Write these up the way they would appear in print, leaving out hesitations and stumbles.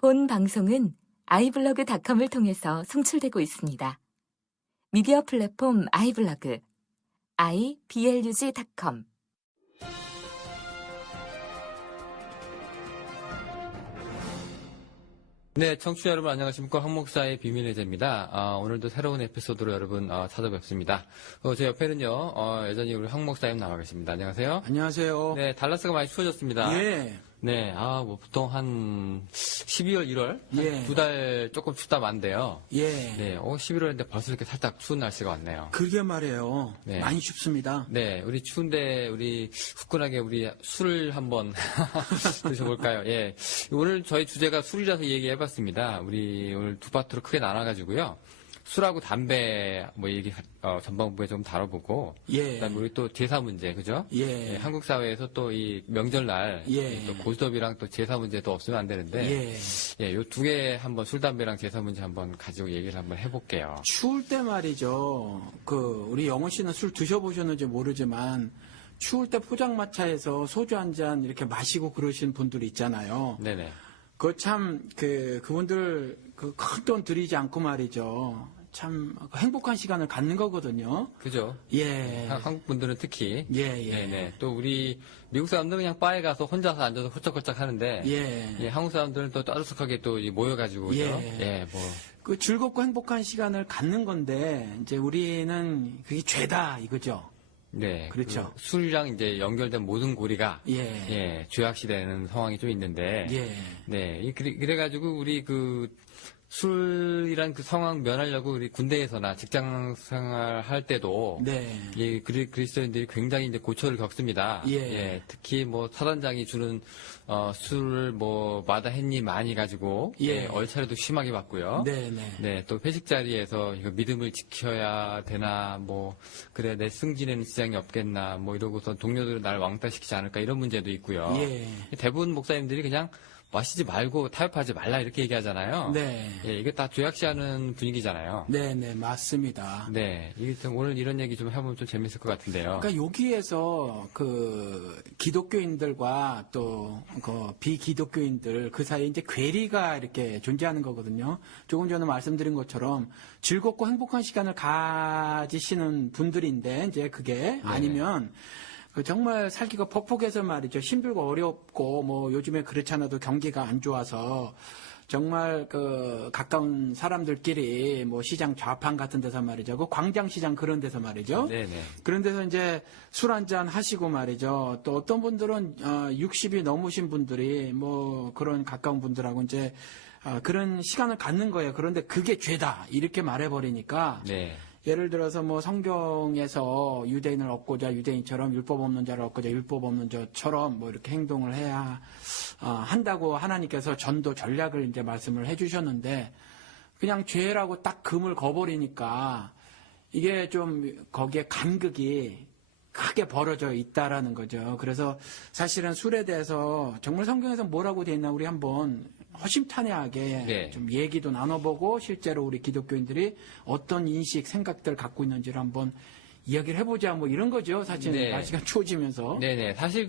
본 방송은 iblog.com을 통해서 송출되고 있습니다. 미디어 플랫폼 iblog, iblog.com. 네, 청취자 여러분 안녕하십니까. 황 목사의 비밀의 제입니다. 오늘도 새로운 에피소드로 여러분 찾아뵙습니다. 제 옆에는요, 여전히 우리 황 목사님 나와 계십니다. 안녕하세요. 안녕하세요. 네, 달라스가 많이 추워졌습니다. 예. 네, 보통 한 12월, 1월? 예. 두 달 조금 춥다 만데요. 예. 네, 11월인데 벌써 이렇게 살짝 추운 날씨가 왔네요. 그러게 말이에요. 네. 많이 춥습니다. 네, 우리 추운데 우리 후끈하게 우리 술을 한번 드셔볼까요? 예, 오늘 저희 주제가 술이라서 얘기해봤습니다. 우리 오늘 두 파트로 크게 나눠가지고요. 술하고 담배 얘기 전반부에 좀 다뤄보고, 예. 그다음에 우리 또 제사 문제, 그죠? 예. 예, 한국 사회에서 또 이 명절날 예. 또 고스톱이랑 또 제사 문제도 없으면 안 되는데, 예. 요 두 개 한번 술 담배랑 제사 문제 한번 가지고 얘기를 한번 해볼게요. 추울 때 말이죠. 우리 영호 씨는 술 드셔보셨는지 모르지만, 추울 때 포장마차에서 소주 한 잔 이렇게 마시고 그러신 분들이 있잖아요. 네네. 그분들 큰 돈 들이지 않고 말이죠. 참 행복한 시간을 갖는 거거든요. 그죠? 예. 한국 분들은 특히. 예. 네네. 또 우리 미국 사람들은 그냥 바에 가서 혼자서 앉아서 훌쩍훌쩍 하는데. 예. 한국 사람들은 또 따뜻하게 또 모여가지고. 그죠? 예. 즐겁고 행복한 시간을 갖는 건데, 이제 우리는 그게 죄다 이거죠. 네. 그렇죠. 술이랑 이제 연결된 모든 고리가. 예. 죄악시되는 상황이 좀 있는데. 예. 네. 그래가지고 우리 술이란 그 상황 면하려고 우리 군대에서나 직장 생활할 때도 네. 예, 그리스도인들이 굉장히 이제 고초를 겪습니다. 예. 특히 사단장이 주는 술을 마다했니 많이 가지고 예. 얼차려도 심하게 받고요. 네. 네, 또 회식 자리에서 이거 믿음을 지켜야 되나 그래 내 승진에는 지장이 없겠나 이러고서 동료들은 날 왕따시키지 않을까 이런 문제도 있고요. 예. 대부분 목사님들이 그냥 마시지 말고 타협하지 말라 이렇게 얘기하잖아요. 네. 예, 이게 다 죄악시하는 분위기잖아요. 네, 맞습니다. 네, 오늘 이런 얘기 좀 해보면 좀 재밌을 것 같은데요. 그러니까 여기에서 기독교인들과 또 비기독교인들 그 사이에 이제 괴리가 이렇게 존재하는 거거든요. 조금 전에 말씀드린 것처럼 즐겁고 행복한 시간을 가지시는 분들인데 이제 그게 아니면 정말 살기가 퍽퍽해서 말이죠. 힘들고 어렵고 요즘에 그렇잖아도 경기가 안 좋아서 정말 가까운 사람들끼리 시장 좌판 같은 데서 말이죠. 광장시장 그런 데서 말이죠. 네네. 그런 데서 이제 술 한잔 하시고 말이죠. 또 어떤 분들은 60이 넘으신 분들이 그런 가까운 분들하고 이제 그런 시간을 갖는 거예요. 그런데 그게 죄다 이렇게 말해버리니까. 네. 예를 들어서 성경에서 유대인을 얻고자 유대인처럼 율법 없는 자를 얻고자 율법 없는 자처럼 이렇게 행동을 해야 한다고 하나님께서 전도 전략을 이제 말씀을 해주셨는데 그냥 죄라고 딱 금을 거버리니까 이게 좀 거기에 간극이 크게 벌어져 있다라는 거죠. 그래서 사실은 술에 대해서 정말 성경에서 뭐라고 돼 있나 우리 한번 허심탄회하게 좀 얘기도 나눠보고 실제로 우리 기독교인들이 어떤 인식, 생각들 갖고 있는지를 한번 이야기를 해보자 이런 거죠. 사실 날씨가 추워지면서. 네네. 사실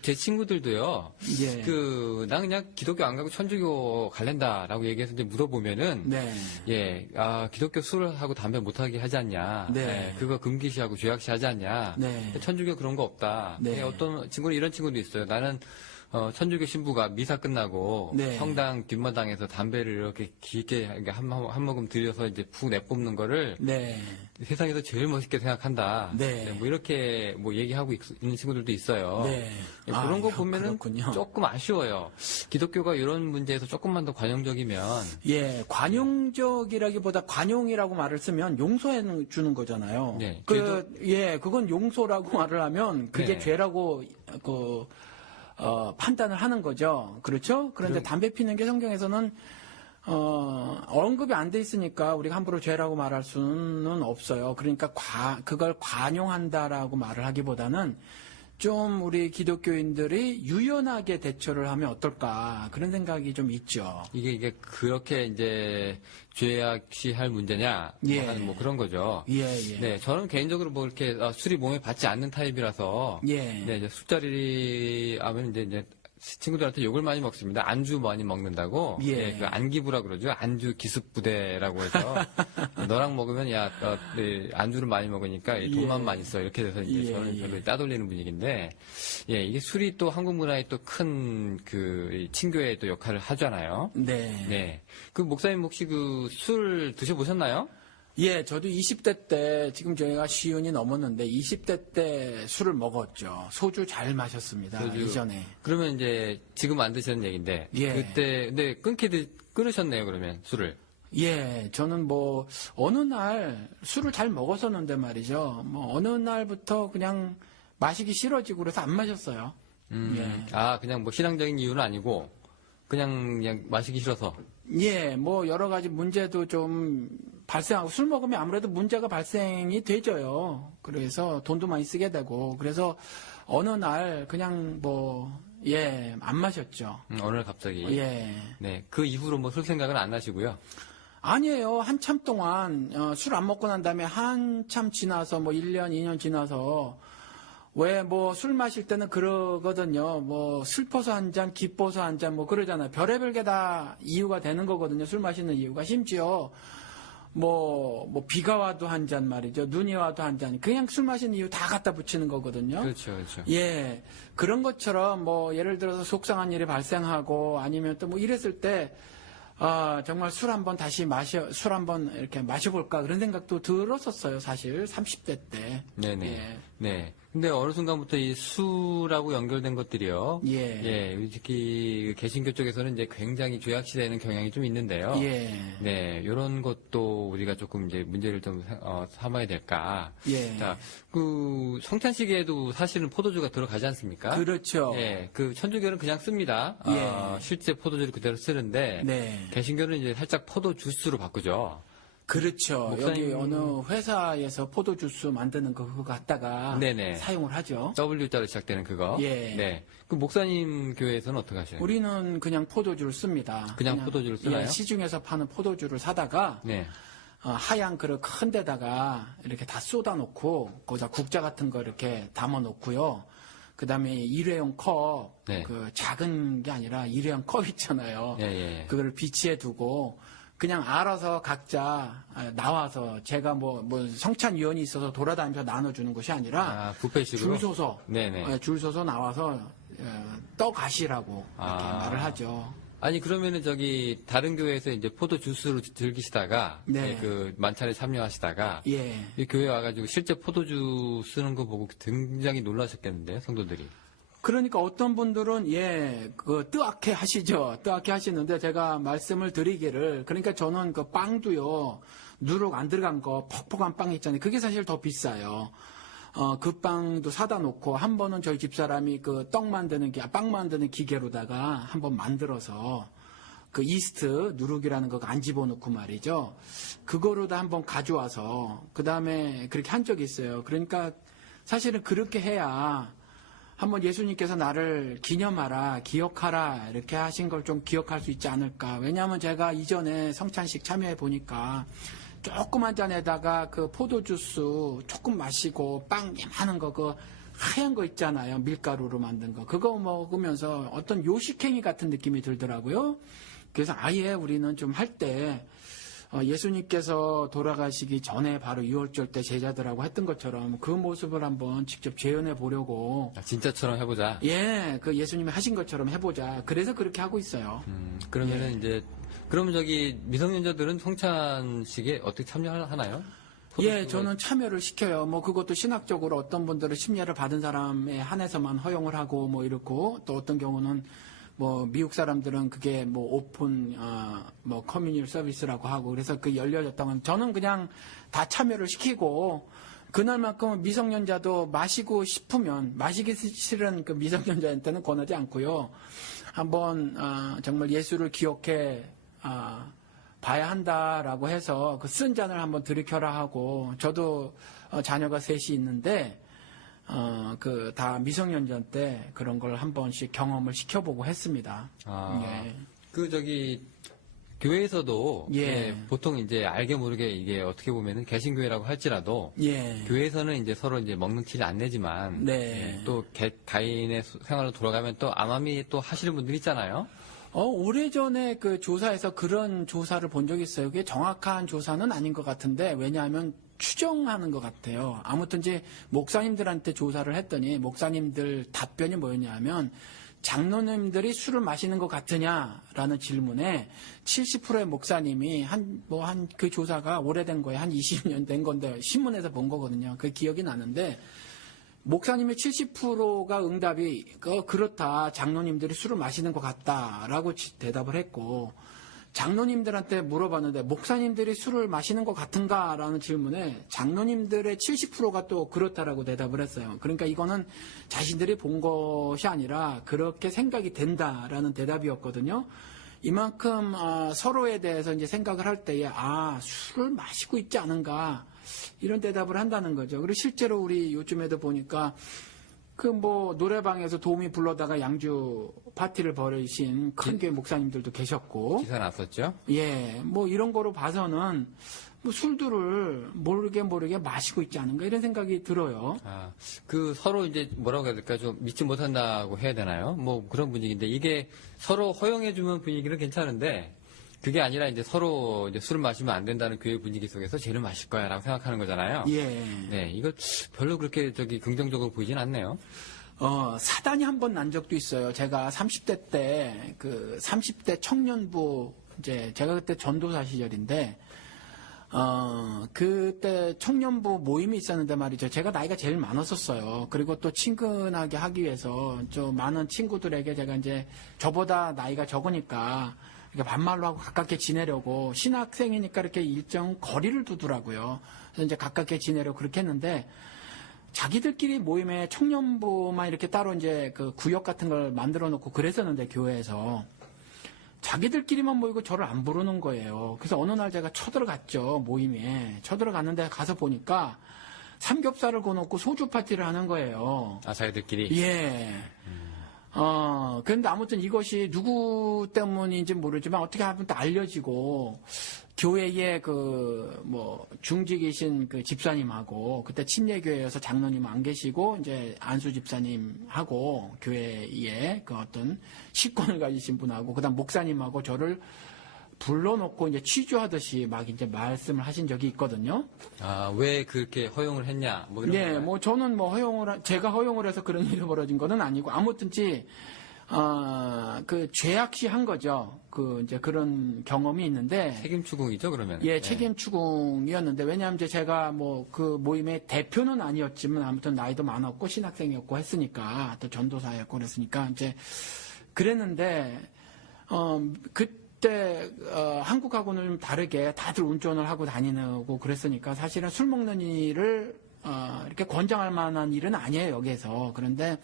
제 친구들도요. 예. 난 그냥 기독교 안 가고 천주교 갈랜다라고 얘기해서 이제 물어보면은. 네. 예. 기독교 술하고 담배 못하게 하지 않냐. 네. 그거 금기시하고 죄악시 하지 않냐. 네. 천주교 그런 거 없다. 네. 어떤 친구는 이런 친구도 있어요. 나는 천주교 신부가 미사 끝나고 성당 뒷마당에서 담배를 이렇게 길게 한 모금 들여서 이제 푹 내뿜는 거를 세상에서 제일 멋있게 생각한다. 이렇게 얘기하고 있는 친구들도 있어요. 그런 거 보면은 그렇군요. 조금 아쉬워요. 기독교가 이런 문제에서 조금만 더 관용적이면. 예, 관용적이라기보다 관용이라고 말을 쓰면 용서해 주는 거잖아요. 네. 그건 용서라고 말을 하면 그게 죄라고 판단을 하는 거죠. 그렇죠? 그런데 담배 피는 게 성경에서는 언급이 안 돼 있으니까 우리가 함부로 죄라고 말할 수는 없어요. 그러니까 그걸 관용한다라고 말을 하기보다는 좀 우리 기독교인들이 유연하게 대처를 하면 어떨까 그런 생각이 좀 있죠. 이게 그렇게 이제 죄악시할 문제냐 하는 그런 거죠. 네, 저는 개인적으로 이렇게 술이 몸에 받지 않는 타입이라서 네, 이제 술자리 하면 이제 친구들한테 욕을 많이 먹습니다. 안주 많이 먹는다고. 예. 그 안기부라 그러죠. 안주 기습부대라고 해서 너랑 먹으면 야, 안주를 많이 먹으니까 돈만 많이 써. 이렇게 돼서 이제 저는 별로 따돌리는 분위기인데, 이게 술이 또 한국 문화의 또 큰 그 친교의 또 역할을 하잖아요. 네. 네. 그 목사님 혹시 그 술 드셔보셨나요? 예, 저도 20대 때, 지금 저희가 50이 넘었는데, 20대 때 술을 먹었죠. 소주 잘 마셨습니다. 소주. 이전에. 그러면 이제 지금 안 드시는 얘기인데, 예. 그때 근데 끊으셨네요. 그러면 술을. 예, 저는 뭐, 어느 날 술을 잘 먹었었는데 말이죠. 뭐, 어느 날부터 그냥 마시기 싫어지고 그래서 안 마셨어요. 예. 아, 그냥 뭐 신앙적인 이유는 아니고, 그냥 마시기 싫어서. 예, 뭐, 여러 가지 문제도 좀 발생하고, 술 먹으면 아무래도 문제가 발생이 되죠요. 그래서 돈도 많이 쓰게 되고, 그래서 어느 날 그냥 뭐, 안 마셨죠. 어느 날 갑자기. 예. 네. 그 이후로 뭐 술 생각은 안 나시고요. 아니에요. 한참 동안, 술 안 먹고 난 다음에 한참 지나서, 뭐, 1년, 2년 지나서, 왜 뭐 술 마실 때는 그러거든요. 뭐 슬퍼서 한 잔, 기뻐서 한 잔, 뭐 그러잖아요. 별의별 게 다 이유가 되는 거거든요. 술 마시는 이유가. 심지어 뭐 비가 와도 한 잔 말이죠. 눈이 와도 한 잔. 그냥 술 마시는 이유 다 갖다 붙이는 거거든요. 그렇죠, 그렇죠. 예. 그런 것처럼 뭐 예를 들어서 속상한 일이 발생하고 아니면 또 뭐 이랬을 때 정말 술 한번 이렇게 마셔볼까 그런 생각도 들었었어요. 사실 30대 때. 네네. 예. 네. 근데 어느 순간부터 이 술하고 연결된 것들이요. 예. 특히 개신교 쪽에서는 이제 굉장히 죄악시되는 경향이 좀 있는데요. 예. 네. 이런 것도 우리가 조금 이제 문제를 좀 삼아야 될까. 예. 자, 그 성찬식에도 사실은 포도주가 들어가지 않습니까? 그렇죠. 예. 그 천주교는 그냥 씁니다. 예. 실제 포도주를 그대로 쓰는데. 네. 개신교는 이제 살짝 포도 주스로 바꾸죠. 그렇죠. 목사님- 여기 어느 회사에서 포도 주스 만드는 그거 갖다가 네네. 사용을 하죠. W자로 시작되는 그거. 예. 네. 그 목사님 교회에서는 어떻게 하시나요? 우리는 그냥 포도주를 씁니다. 그냥 포도주를 쓰나요? 예, 시중에서 파는 포도주를 사다가 네. 하얀 그릇 큰 데다가 이렇게 다 쏟아 놓고 거기다 국자 같은 거 이렇게 담아 놓고요. 그다음에 일회용 컵, 네. 그 작은 게 아니라 일회용 컵 있잖아요. 예. 그거를 비치해 두고 그냥 알아서 각자 나와서 제가 뭐 성찬위원이 있어서 돌아다니면서 나눠주는 것이 아니라 뷔페식으로. 줄 서서 네네. 줄 서서 나와서 떠가시라고 이렇게 말을 하죠. 아니 그러면은 저기 다른 교회에서 이제 포도 주스로 즐기시다가 네. 그 만찬에 참여하시다가 예. 이 교회 와가지고 실제 포도주 쓰는 거 보고 굉장히 놀라셨겠는데요, 성도들이. 그러니까 어떤 분들은 그 뜨악해 하시죠. 뜨악해 하시는데 제가 말씀을 드리기를 그러니까 저는 그 빵도요. 누룩 안 들어간 거 퍽퍽한 빵 있잖아요. 그게 사실 더 비싸요. 그 빵도 사다 놓고 한 번은 저희 집사람이 그 빵 만드는 기계로다가 한번 만들어서 그 이스트 누룩이라는 거 안 집어넣고 말이죠. 그거로다 한번 가져와서 그 다음에 그렇게 한 적이 있어요. 그러니까 사실은 그렇게 해야 한번 예수님께서 나를 기념하라, 기억하라 이렇게 하신 걸 좀 기억할 수 있지 않을까. 왜냐하면 제가 이전에 성찬식 참여해 보니까 조그만 잔에다가 그 포도주스 조금 마시고 빵 많은 거 그 하얀 거 있잖아요. 밀가루로 만든 거. 그거 먹으면서 어떤 요식행위 같은 느낌이 들더라고요. 그래서 아예 우리는 좀 할 때 예수님께서 돌아가시기 전에 바로 유월절 때 제자들하고 했던 것처럼 그 모습을 한번 직접 재현해 보려고. 진짜처럼 해보자. 그 예수님이 하신 것처럼 해보자. 그래서 그렇게 하고 있어요. 그러면은 이제 그러면 저기 미성년자들은 성찬식에 어떻게 참여하나요? 저는 참여를 시켜요. 뭐 그것도 신학적으로 어떤 분들은 심려를 받은 사람에 한해서만 허용을 하고 뭐 이렇고 또 어떤 경우는 뭐 미국 사람들은 그게 뭐 오픈 뭐 커뮤니티 서비스라고 하고 그래서 그 열려졌다면 저는 그냥 다 참여를 시키고 그날만큼은 미성년자도 마시고 싶으면 마시기 싫은 그 미성년자한테는 권하지 않고요. 한번 정말 예수를 기억해 봐야 한다라고 해서 그 쓴 잔을 한번 들이켜라 하고 저도 자녀가 셋이 있는데 그 다 미성년자 때 그런 걸 한 번씩 경험을 시켜보고 했습니다. 그 저기 교회에서도 보통 이제 알게 모르게 이게 어떻게 보면은 개신교회라고 할지라도 교회에서는 이제 서로 이제 먹는 티를 안 내지만 또 가인의 생활로 돌아가면 또 암암이 또 하시는 분들이 있잖아요. 오래전에 그 조사에서 그런 조사를 본 적이 있어요. 그게 정확한 조사는 아닌 것 같은데 왜냐하면 추정하는 것 같아요. 아무튼 이제 목사님들한테 조사를 했더니 목사님들 답변이 뭐였냐면 장로님들이 술을 마시는 것 같으냐라는 질문에 70%의 목사님이 그 조사가 오래된 거예요. 한 20년 된 건데 신문에서 본 거거든요. 그 기억이 나는데 목사님의 70%가 응답이 그렇다. 장로님들이 술을 마시는 것 같다라고 대답을 했고 장로님들한테 물어봤는데 목사님들이 술을 마시는 것 같은가라는 질문에 장로님들의 70%가 또 그렇다라고 대답을 했어요. 그러니까 이거는 자신들이 본 것이 아니라 그렇게 생각이 된다라는 대답이었거든요. 이만큼 서로에 대해서 이제 생각을 할 때에 술을 마시고 있지 않은가 이런 대답을 한다는 거죠. 그리고 실제로 우리 요즘에도 보니까 노래방에서 도우미 불러다가 양주 파티를 벌이신 큰 교회 목사님들도 계셨고. 기사 났었죠? 이런 거로 봐서는 술들을 모르게 마시고 있지 않은가 이런 생각이 들어요. 서로 이제 뭐라고 해야 될까 좀 믿지 못한다고 해야 되나요? 그런 분위기인데 이게 서로 허용해주면 분위기는 괜찮은데 그게 아니라 이제 서로 이제 술을 마시면 안 된다는 교회 분위기 속에서 쟤는 마실 거야라고 생각하는 거잖아요. 이거 별로 그렇게 긍정적으로 보이진 않네요. 사단이 한 번 난 적도 있어요. 제가 30대 때 30대 청년부 제가 그때 전도사 시절인데 그때 청년부 모임이 있었는데 말이죠. 제가 나이가 제일 많았었어요. 그리고 또 친근하게 하기 위해서 좀 많은 친구들에게 제가 이제 저보다 나이가 적으니까 반말로 하고 가깝게 지내려고 신학생이니까 이렇게 일정 거리를 두더라고요. 그래서 이제 가깝게 지내려고 그렇게 했는데 자기들끼리 모임에 청년부만 이렇게 따로 이제 그 구역 같은 걸 만들어 놓고 그랬었는데 교회에서 자기들끼리만 모이고 저를 안 부르는 거예요. 그래서 어느 날 제가 쳐들어갔죠. 모임에. 쳐들어갔는데 가서 보니까 삼겹살을 구워놓고 소주 파티를 하는 거예요. 자기들끼리? 그런데 아무튼 이것이 누구 때문인지 모르지만 어떻게 하면 또 알려지고 교회에 중직이신 그 집사님하고 그때 침례교회여서 장로님 안 계시고 이제 안수 집사님하고 교회에 그 어떤 식권을 가지신 분하고 그다음 목사님하고 저를 불러놓고 이제 취조하듯이 막 이제 말씀을 하신 적이 있거든요. 왜 그렇게 허용을 했냐? 이런 저는 제가 허용을 해서 그런 일이 벌어진 거는 아니고 아무튼지 죄악시 한 거죠. 이제 그런 경험이 있는데. 책임 추궁이죠, 그러면? 책임 추궁이었는데, 왜냐하면 이제 제가 그 모임의 대표는 아니었지만, 아무튼 나이도 많았고, 신학생이었고 했으니까, 또 전도사였고 그랬으니까, 이제, 그랬는데, 그때, 한국하고는 좀 다르게 다들 운전을 하고 다니고 그랬으니까, 사실은 술 먹는 일을, 이렇게 권장할 만한 일은 아니에요, 여기에서. 그런데,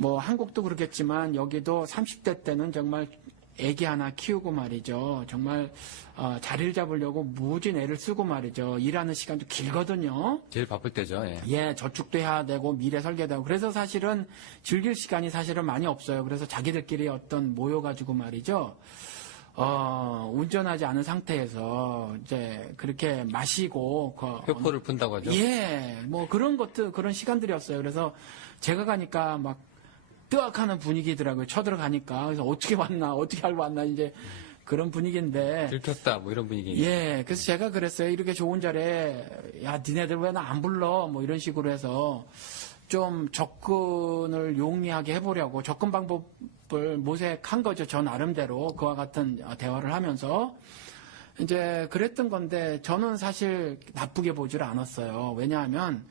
한국도 그렇겠지만 여기도 30대 때는 정말 애기 하나 키우고 말이죠. 정말 자리를 잡으려고 무진 애를 쓰고 말이죠. 일하는 시간도 길거든요. 제일 바쁠 때죠. 저축도 해야 되고 미래 설계도 하고 그래서 사실은 즐길 시간이 사실은 많이 없어요. 그래서 자기들끼리 모여가지고 말이죠. 운전하지 않은 상태에서 이제 그렇게 마시고 회포를 푼다고 하죠. 그런 시간들이었어요. 그래서 제가 가니까 막 뜨악하는 분위기더라고요. 쳐들어가니까. 그래서 어떻게 왔나, 어떻게 알고 왔나, 이제 그런 분위기인데. 들켰다, 이런 분위기. 그래서 제가 그랬어요. 이렇게 좋은 자리에, 니네들 왜 나 안 불러? 이런 식으로 해서 좀 접근을 용이하게 해보려고 접근 방법을 모색한 거죠. 저 나름대로 그와 같은 대화를 하면서. 이제 그랬던 건데, 저는 사실 나쁘게 보지를 않았어요. 왜냐하면,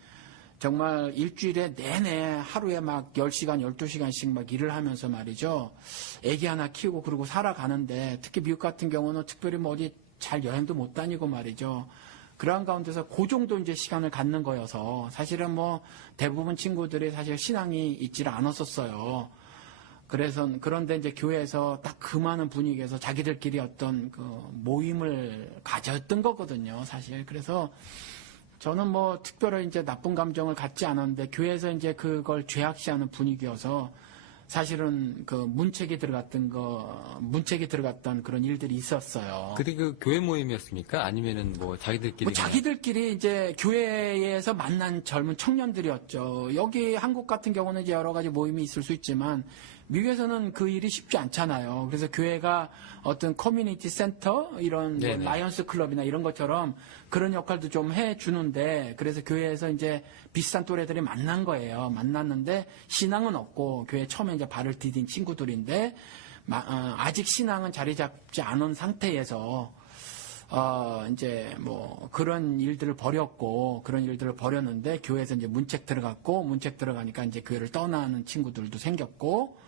정말 일주일에 내내 하루에 막 10시간, 12시간씩 막 일을 하면서 말이죠. 애기 하나 키우고 그러고 살아가는데 특히 미국 같은 경우는 특별히 어디 잘 여행도 못 다니고 말이죠. 그러한 가운데서 그 정도 이제 시간을 갖는 거여서 사실은 대부분 친구들이 사실 신앙이 있지를 않았었어요. 그런데 이제 교회에서 딱 그 많은 분위기에서 자기들끼리 어떤 모임을 가졌던 거거든요, 사실. 그래서 저는 특별히 이제 나쁜 감정을 갖지 않았는데 교회에서 이제 그걸 죄악시하는 분위기여서 사실은 그 문책이 들어갔던 그런 일들이 있었어요. 그게 그 교회 모임이었습니까? 아니면은 뭐 자기들끼리? 뭐 자기들끼리 이제 교회에서 만난 젊은 청년들이었죠. 여기 한국 같은 경우는 이제 여러 가지 모임이 있을 수 있지만 미국에서는 그 일이 쉽지 않잖아요. 그래서 교회가 어떤 커뮤니티 센터 이런 뭐 라이언스 클럽이나 이런 것처럼 그런 역할도 좀 해주는데 그래서 교회에서 이제 비슷한 또래들이 만난 거예요. 만났는데 신앙은 없고 교회 처음에 이제 발을 디딘 친구들인데 아직 신앙은 자리 잡지 않은 상태에서 이제 뭐 그런 일들을 벌였는데 교회에서 이제 문책 들어가니까 이제 교회를 떠나는 친구들도 생겼고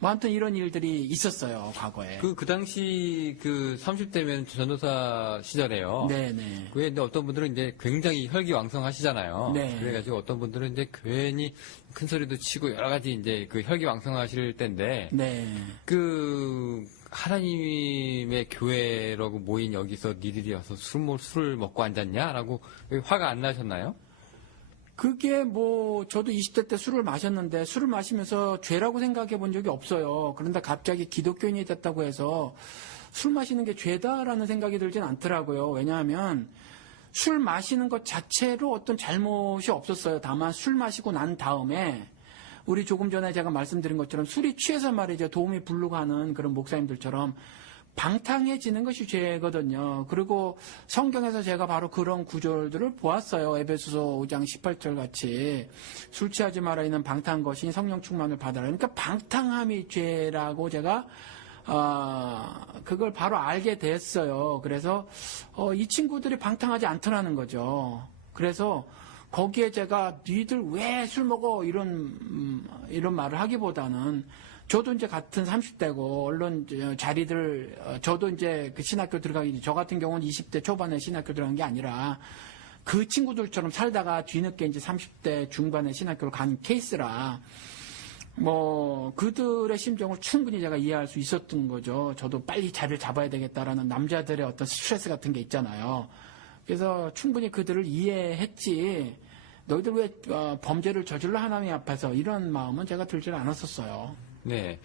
뭐 아무튼 이런 일들이 있었어요, 과거에. 그 당시 그 30대면 전도사 시절에요. 네네. 그에 이제 어떤 분들은 이제 굉장히 혈기왕성하시잖아요. 네. 그래가지고 어떤 분들은 이제 괜히 큰 소리도 치고 여러 가지 이제 그 혈기왕성하실 때인데. 네. 그 하나님의 교회라고 모인 여기서 니들이 와서 술을 먹고 앉았냐라고 화가 안 나셨나요? 그게 뭐 저도 20대 때 술을 마셨는데 술을 마시면서 죄라고 생각해 본 적이 없어요. 그런데 갑자기 기독교인이 됐다고 해서 술 마시는 게 죄다라는 생각이 들진 않더라고요. 왜냐하면 술 마시는 것 자체로 어떤 잘못이 없었어요. 다만 술 마시고 난 다음에 우리 조금 전에 제가 말씀드린 것처럼 술이 취해서 말이죠. 도움이 부르고 하는 그런 목사님들처럼 방탕해지는 것이 죄거든요. 그리고 성경에서 제가 바로 그런 구절들을 보았어요. 에베소서 5장 18절 같이 술 취하지 말아 있는 방탕한 것이 성령 충만을 받아라. 그러니까 방탕함이 죄라고 제가 그걸 바로 알게 됐어요. 그래서 이 친구들이 방탕하지 않더라는 거죠. 그래서 거기에 제가 니들 왜 술 먹어 이런 말을 하기보다는 저도 이제 같은 30대고 언론 자리들 저도 이제 그 신학교 들어가기 저 같은 경우는 20대 초반에 신학교 들어간 게 아니라 그 친구들처럼 살다가 뒤늦게 이제 30대 중반에 신학교를 간 케이스라 뭐 그들의 심정을 충분히 제가 이해할 수 있었던 거죠. 저도 빨리 자리를 잡아야 되겠다라는 남자들의 어떤 스트레스 같은 게 있잖아요. 그래서 충분히 그들을 이해했지 너희들 왜 범죄를 저질러 하나님 앞에서 이런 마음은 제가 들지 않았었어요. 네.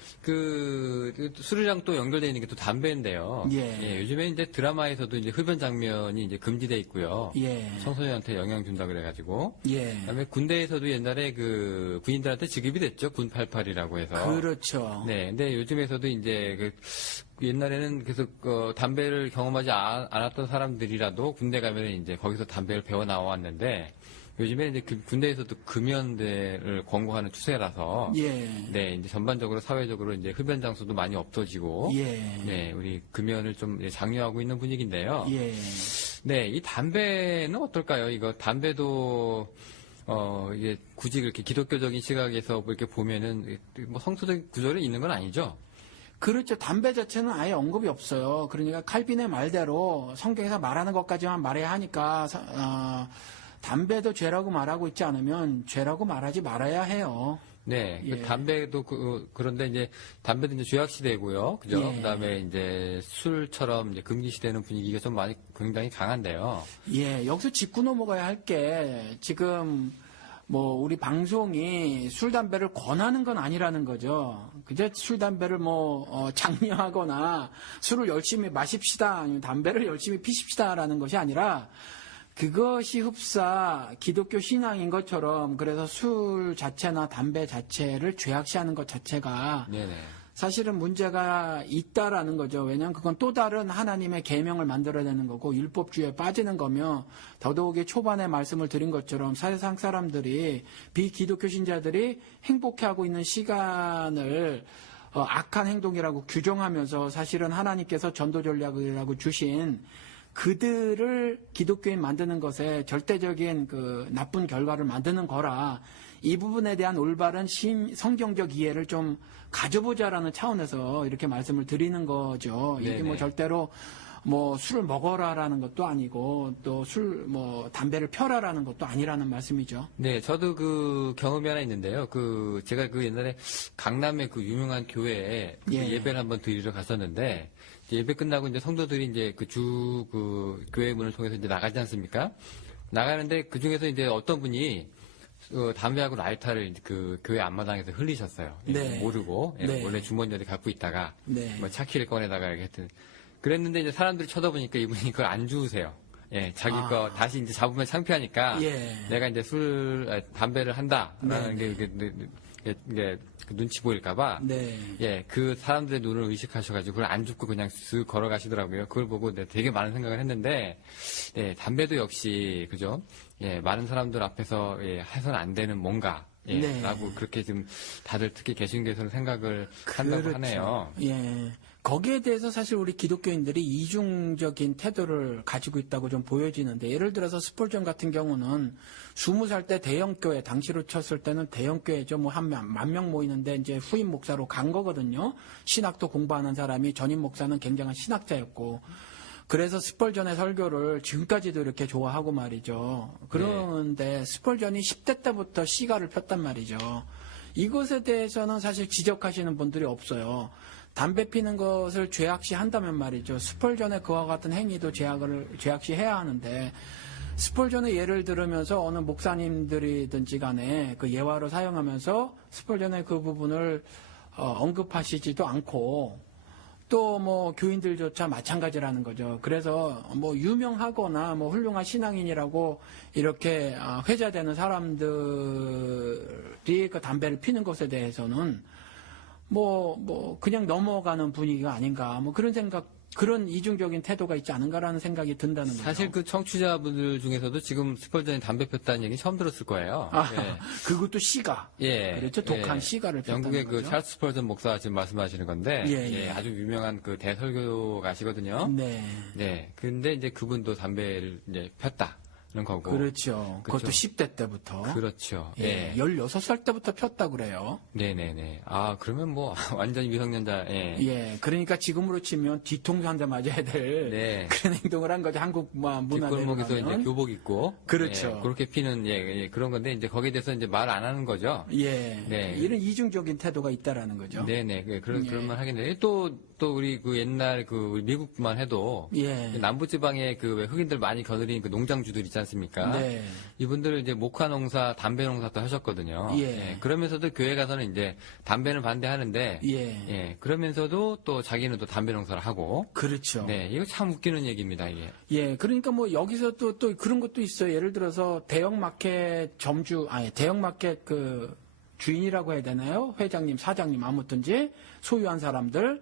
술이랑 또 연결되어 있는 게 또 담배인데요. 예. 요즘에 이제 드라마에서도 이제 흡연 장면이 이제 금지돼 있고요. 예. 청소년한테 영향 준다 그래가지고. 예. 그다음에 군대에서도 옛날에 그 군인들한테 지급이 됐죠. 군 88이라고 해서. 그렇죠. 네. 근데 요즘에서도 이제 옛날에는 계속 담배를 경험하지 않았던 사람들이라도 군대 가면 이제 거기서 담배를 배워 나왔는데 요즘에 이제 군대에서도 금연대를 권고하는 추세라서 예. 네, 이제 전반적으로 사회적으로 이제 흡연 장소도 많이 없어지고 예. 네, 우리 금연을 좀 장려하고 있는 분위기인데요. 예. 네, 이 담배는 어떨까요? 이거 담배도 이게 굳이 그렇게 기독교적인 시각에서 이렇게 보면은 뭐 성서적 구절이 있는 건 아니죠? 그렇죠. 담배 자체는 아예 언급이 없어요. 그러니까 칼빈의 말대로 성경에서 말하는 것까지만 말해야 하니까 담배도 죄라고 말하고 있지 않으면 죄라고 말하지 말아야 해요. 네, 예. 담배도 그런데 이제 담배도 이제 죄악 시대고요, 그죠? 예. 그다음에 이제 술처럼 이제 금기 시대는 분위기가 좀 많이 굉장히 강한데요. 예, 여기서 짚고 넘어가야 할 게 지금 뭐 우리 방송이 술 담배를 권하는 건 아니라는 거죠. 그저 술 담배를 뭐 장려하거나 술을 열심히 마십시다, 아니면 담배를 열심히 피십시다라는 것이 아니라. 그것이 흡사 기독교 신앙인 것처럼 그래서 술 자체나 담배 자체를 죄악시하는 것 자체가 네네. 사실은 문제가 있다라는 거죠. 왜냐하면 그건 또 다른 하나님의 계명을 만들어내는 거고 율법주의에 빠지는 거며 더더욱이 초반에 말씀을 드린 것처럼 세상 사람들이 비기독교 신자들이 행복해하고 있는 시간을 악한 행동이라고 규정하면서 사실은 하나님께서 전도 전략이라고 주신 그들을 기독교인 만드는 것에 절대적인 그 나쁜 결과를 만드는 거라 이 부분에 대한 올바른 성경적 이해를 좀 가져보자라는 차원에서 이렇게 말씀을 드리는 거죠. 이게 네네. 뭐 절대로 뭐 술을 먹어라라는 것도 아니고 또 담배를 펴라라는 것도 아니라는 말씀이죠. 네, 저도 그 경험이 하나 있는데요. 제가 옛날에 강남의 그 유명한 교회에 예배를 한번 드리러 갔었는데 예배 끝나고 이제 성도들이 이제 교회 문을 통해서 이제 나가지 않습니까? 나가는데 그 중에서 이제 어떤 분이 담배하고 라이터를 그 교회 앞마당에서 흘리셨어요. 네. 모르고 네. 원래 주머니에 갖고 있다가 네. 뭐 차키를 꺼내다가 이렇게 했더니 그랬는데 이제 사람들이 쳐다보니까 이분이 그걸 안 주우세요. 예, 자기 거 다시 이제 잡으면 창피하니까 내가 이제 담배를 한다라는 게 그 눈치 보일까봐 그 사람들의 눈을 의식하셔가지고 그걸 안 줍고 그냥 쓱 걸어가시더라고요. 그걸 보고 되게 많은 생각을 했는데 담배도 역시 그죠? 많은 사람들 앞에서 해서는 안 되는 뭔가. 라고 그렇게 좀 다들 특히 개신교에서는 생각을 한다고 하네요. 예. 거기에 대해서 사실 우리 기독교인들이 이중적인 태도를 가지고 있다고 좀 보여지는데 예를 들어서 스폴전 같은 경우는 20살 때 대형교회 당시로 쳤을 때는 대형교회죠. 뭐 한 10,000명 모이는데 이제 후임 목사로 간 거거든요. 신학도 공부하는 사람이 전임 목사는 굉장한 신학자였고 그래서 스펄전의 설교를 지금까지도 이렇게 좋아하고 말이죠. 그런데 스펄전이 10대 때부터 시가를 폈단 말이죠. 이것에 대해서는 사실 지적하시는 분들이 없어요. 담배 피는 것을 죄악시한다면 말이죠. 스펄전의 그와 같은 행위도 죄악시해야 하는데 스펄전의 예를 들으면서 어느 목사님들이든지 간에 그 예화로 사용하면서 스펄전의 그 부분을 언급하시지도 않고 또 뭐 교인들조차 마찬가지라는 거죠. 그래서 뭐 유명하거나 뭐 훌륭한 신앙인이라고 이렇게 회자되는 사람들이 그 담배를 피는 것에 대해서는 뭐 그냥 넘어가는 분위기가 아닌가 뭐 그런 이중적인 태도가 있지 않은가라는 생각이 든다는 거죠. 사실 그 청취자분들 중에서도 지금 스펄전이 담배 폈다는 얘기 처음 들었을 거예요. 그것도 시가. 그렇죠. 독한 시가를 폈다는 영국의 거죠. 그 찰스 스펄전 목사 지금 말씀하시는 건데 아주 유명한 그 대설교가시거든요. 네. 근데 이제 그분도 담배를 이제 폈다. 는 거고. 그렇죠. 그것도 10대 때부터. 그렇죠. 16살 때부터 폈다 그래요. 네네네. 그러면 뭐, 완전히 미성년자, 그러니까 지금으로 치면 뒤통수 한 대 맞아야 될 그런 행동을 한 거죠. 한국 문화대로. 뒷골목에서 이제 교복 입고. 그렇죠. 그렇게 피는, 그런 건데, 이제 거기에 대해서 이제 말 안 하는 거죠. 이런 이중적인 태도가 있다라는 거죠. 네네. 그런 말 하겠네요. 또 우리 그 옛날 우리 미국만 해도. 남부지방에 왜 흑인들 많이 거느린 그 농장주들 있잖아요. 않습니까? 이분들 이제 목화 농사, 담배 농사도 하셨거든요. 그러면서도 교회 가서는 이제 담배는 반대하는데, 그러면서도 또 자기는 또 담배 농사를 하고. 그렇죠. 이거 참 웃기는 얘기입니다, 이게. 그러니까 뭐 여기서 또 그런 것도 있어요. 예를 들어서 대형마켓 대형마켓 그 주인이라고 해야 되나요? 회장님, 사장님, 아무튼지 소유한 사람들.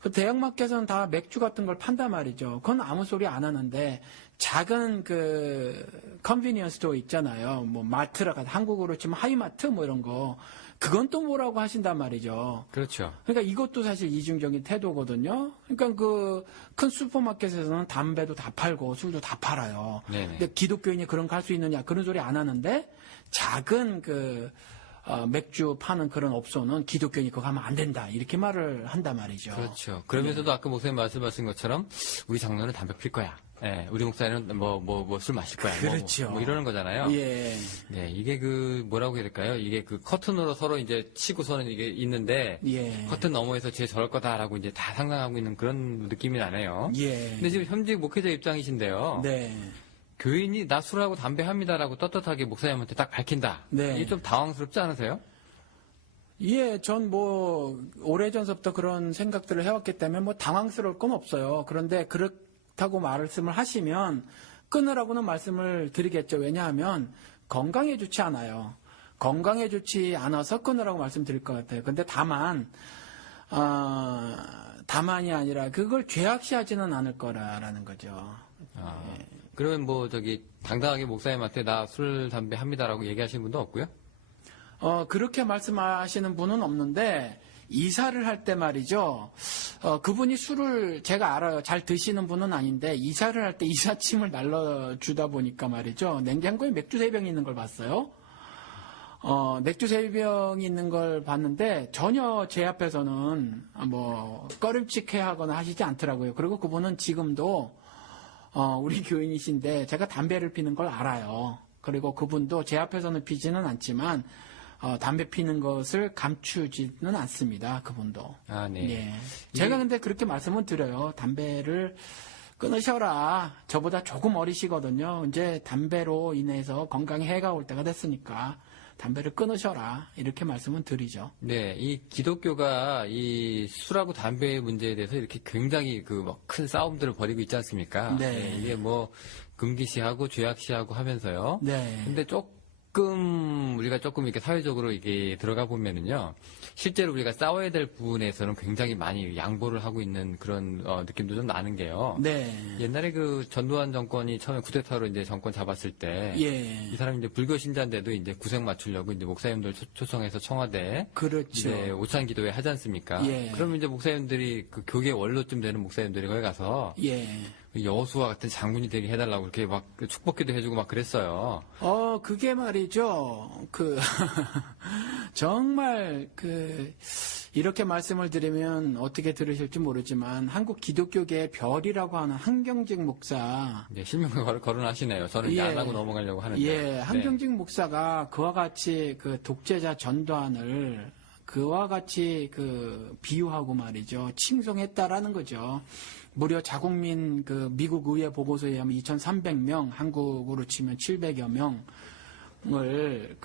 그 대형마켓에서는 다 맥주 같은 걸 판단 말이죠. 그건 아무 소리 안 하는데 작은 그 컨비니언스 스토어 있잖아요. 뭐 마트라가 한국으로 치면 하이마트 뭐 이런 거. 그건 또 뭐라고 하신단 말이죠. 그렇죠. 그러니까 이것도 사실 이중적인 태도거든요. 그러니까 그 큰 슈퍼마켓에서는 담배도 다 팔고 술도 다 팔아요. 근데 기독교인이 그런 거 할 수 있느냐 그런 소리 안 하는데 작은 맥주 파는 그런 업소는 기독교인이 그거 하면 안 된다. 이렇게 말을 한단 말이죠. 그렇죠. 그러면서도 아까 목사님 말씀하신 것처럼 우리 장로는 담배 필 거야. 우리 목사는 술 마실 거야. 그렇죠. 뭐 이러는 거잖아요. 이게 뭐라고 해야 될까요? 이게 그 커튼으로 서로 이제 치고서는 이게 있는데 커튼 너머에서 쟤 저럴 거다라고 이제 다 상상하고 있는 그런 느낌이 나네요. 근데 지금 현직 목회자 입장이신데요. 교인이 나 술하고 담배 합니다라고 떳떳하게 목사님한테 딱 밝힌다. 이게 좀 당황스럽지 않으세요? 전 오래전서부터 그런 생각들을 해왔기 때문에 당황스러울 건 없어요. 그런데 그렇다고 말씀을 하시면 끊으라고는 말씀을 드리겠죠. 왜냐하면 건강에 좋지 않아요. 건강에 좋지 않아서 끊으라고 말씀드릴 것 같아요. 근데 다만이 아니라 그걸 죄악시하지는 않을 거라는 거죠. 그러면 당당하게 목사님한테 나 술, 담배 합니다라고 얘기하시는 분도 없고요? 그렇게 말씀하시는 분은 없는데, 이사를 할 때 말이죠. 그분이 술을 제가 알아요. 잘 드시는 분은 아닌데, 이사를 할 때 이삿짐을 날려주다 보니까 말이죠. 냉장고에 맥주 3병이 있는 걸 봤어요. 맥주 3병이 있는 걸 봤는데, 전혀 제 앞에서는 꺼림칙해 하거나 하시지 않더라고요. 그리고 그분은 지금도 우리 교인이신데 제가 담배를 피는 걸 알아요. 그리고 그분도 제 앞에서는 피지는 않지만 담배 피는 것을 감추지는 않습니다. 그분도. 제가 근데 그렇게 말씀을 드려요. 담배를 끊으셔라. 저보다 조금 어리시거든요. 이제 담배로 인해서 건강에 해가 올 때가 됐으니까 담배를 끊으셔라 이렇게 말씀은 드리죠. 네, 이 기독교가 이 술하고 담배의 문제에 대해서 이렇게 굉장히 그 뭐 큰 싸움들을 벌이고 있지 않습니까? 네. 네, 이게 뭐 금기시하고 죄악시하고 하면서요. 네. 근데 우리가 조금 이렇게 사회적으로 이게 들어가 보면은요, 실제로 우리가 싸워야 될 부분에서는 굉장히 많이 양보를 하고 있는 그런 느낌도 좀 나는 게요. 네. 옛날에 그 전두환 정권이 처음에 쿠데타로 이제 정권 잡았을 때, 예. 이 사람이 이제 불교 신자인데도 이제 구색 맞추려고 이제 목사님들 초청해서 청와대, 그렇죠. 이제 오찬 기도회 하지 않습니까? 예. 그러면 이제 목사님들이 그 교계 원로쯤 되는 목사님들이 거기 가서 예. 여호수아 같은 장군이 되게 해달라고 이렇게 막 축복기도 해주고 막 그랬어요. 그게 말이죠. 정말 이렇게 말씀을 드리면 어떻게 들으실지 모르지만 한국 기독교계의 별이라고 하는 한경직 목사. 네, 실명을 거론하시네요. 저는 이제 안 하고 넘어가려고 하는데. 예, 한경직 목사가 그와 같이 그 독재자 전두환을 그와 같이 비유하고 말이죠. 칭송했다라는 거죠. 무려 자국민 미국 의회 보고서에 의하면 2,300명, 한국으로 치면 700여 명을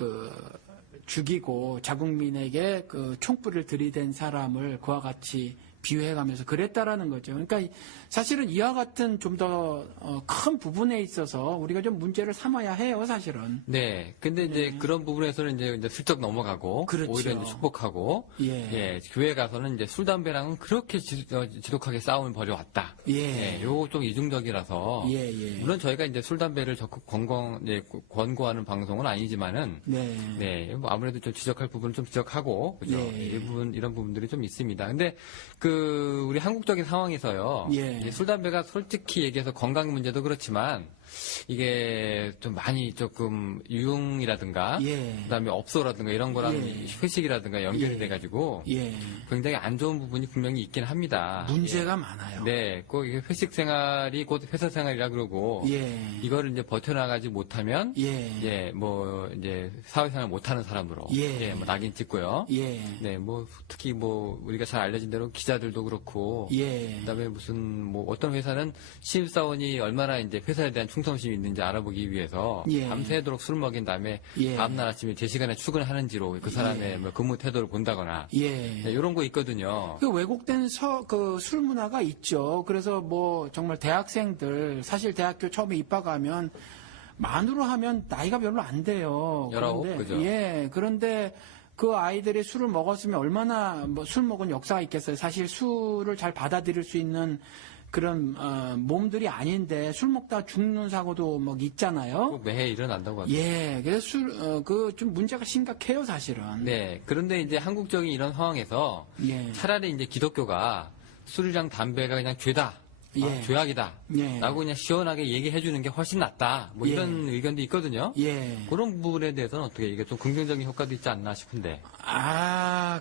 죽이고 자국민에게 총불을 들이댄 사람을 그와 같이 비유해가면서 그랬다라는 거죠. 그러니까 사실은 이와 같은 좀 더 큰 부분에 있어서 우리가 좀 문제를 삼아야 해요, 사실은. 네. 근데 이제 그런 부분에서는 이제 슬쩍 넘어가고 그렇죠. 오히려 이제 축복하고 예. 교회 가서는 이제 술 담배랑은 그렇게 지독하게 싸움을 벌여왔다. 예. 요거 좀 이중적이라서 예. 물론 저희가 이제 술 담배를 적극 권고하는 방송은 아니지만은 네. 뭐 아무래도 좀 지적할 부분은 좀 지적하고 그죠. 예. 이런 부분들이 좀 있습니다. 근데 우리 한국적인 상황에서요. 예. 술 담배가 솔직히 얘기해서 건강 문제도 그렇지만 이게 좀 많이 조금 유흥이라든가 예. 그다음에 업소라든가 이런 거랑 예. 회식이라든가 연결이 예. 돼가지고 예. 굉장히 안 좋은 부분이 분명히 있긴 합니다. 문제가 많아요. 네, 꼭 이게 회식 생활이 곧 회사 생활이라 그러고 예. 이거를 이제 버텨나가지 못하면 예. 뭐 이제 사회생활 못하는 사람으로 예. 뭐 낙인 찍고요. 예. 네, 뭐 특히 뭐 우리가 잘 알려진 대로 기자들도 그렇고 예. 그다음에 무슨 뭐 어떤 회사는 신입사원이 얼마나 이제 회사에 대한 충성심이 있는지 알아보기 위해서 예. 밤새도록 술 먹인 다음에 예. 다음날 아침에 제 시간에 출근하는지로 그 사람의 예. 뭐 근무 태도를 본다거나 예. 네, 이런 거 있거든요. 왜곡된 술 문화가 있죠. 그래서 뭐 정말 대학생들 사실 대학교 처음에 입학하면 만으로 하면 나이가 별로 안 돼요. 19, 그죠? 예. 그런데 그 아이들이 술을 먹었으면 얼마나 술 먹은 역사가 있겠어요. 사실 술을 잘 받아들일 수 있는 그런 몸들이 아닌데 술 먹다 죽는 사고도 막 있잖아요. 꼭 매해 일어난다고 합니다. 예, 그래서 좀 문제가 심각해요, 사실은. 네, 그런데 이제 한국적인 이런 상황에서 예. 차라리 이제 기독교가 술이랑 담배가 그냥 죄다. 예. 죄악이다. 예. 라고 그냥 시원하게 얘기해 주는 게 훨씬 낫다. 뭐 예. 이런 의견도 있거든요. 예. 그런 부분에 대해서는 어떻게 이게 좀 긍정적인 효과도 있지 않나 싶은데.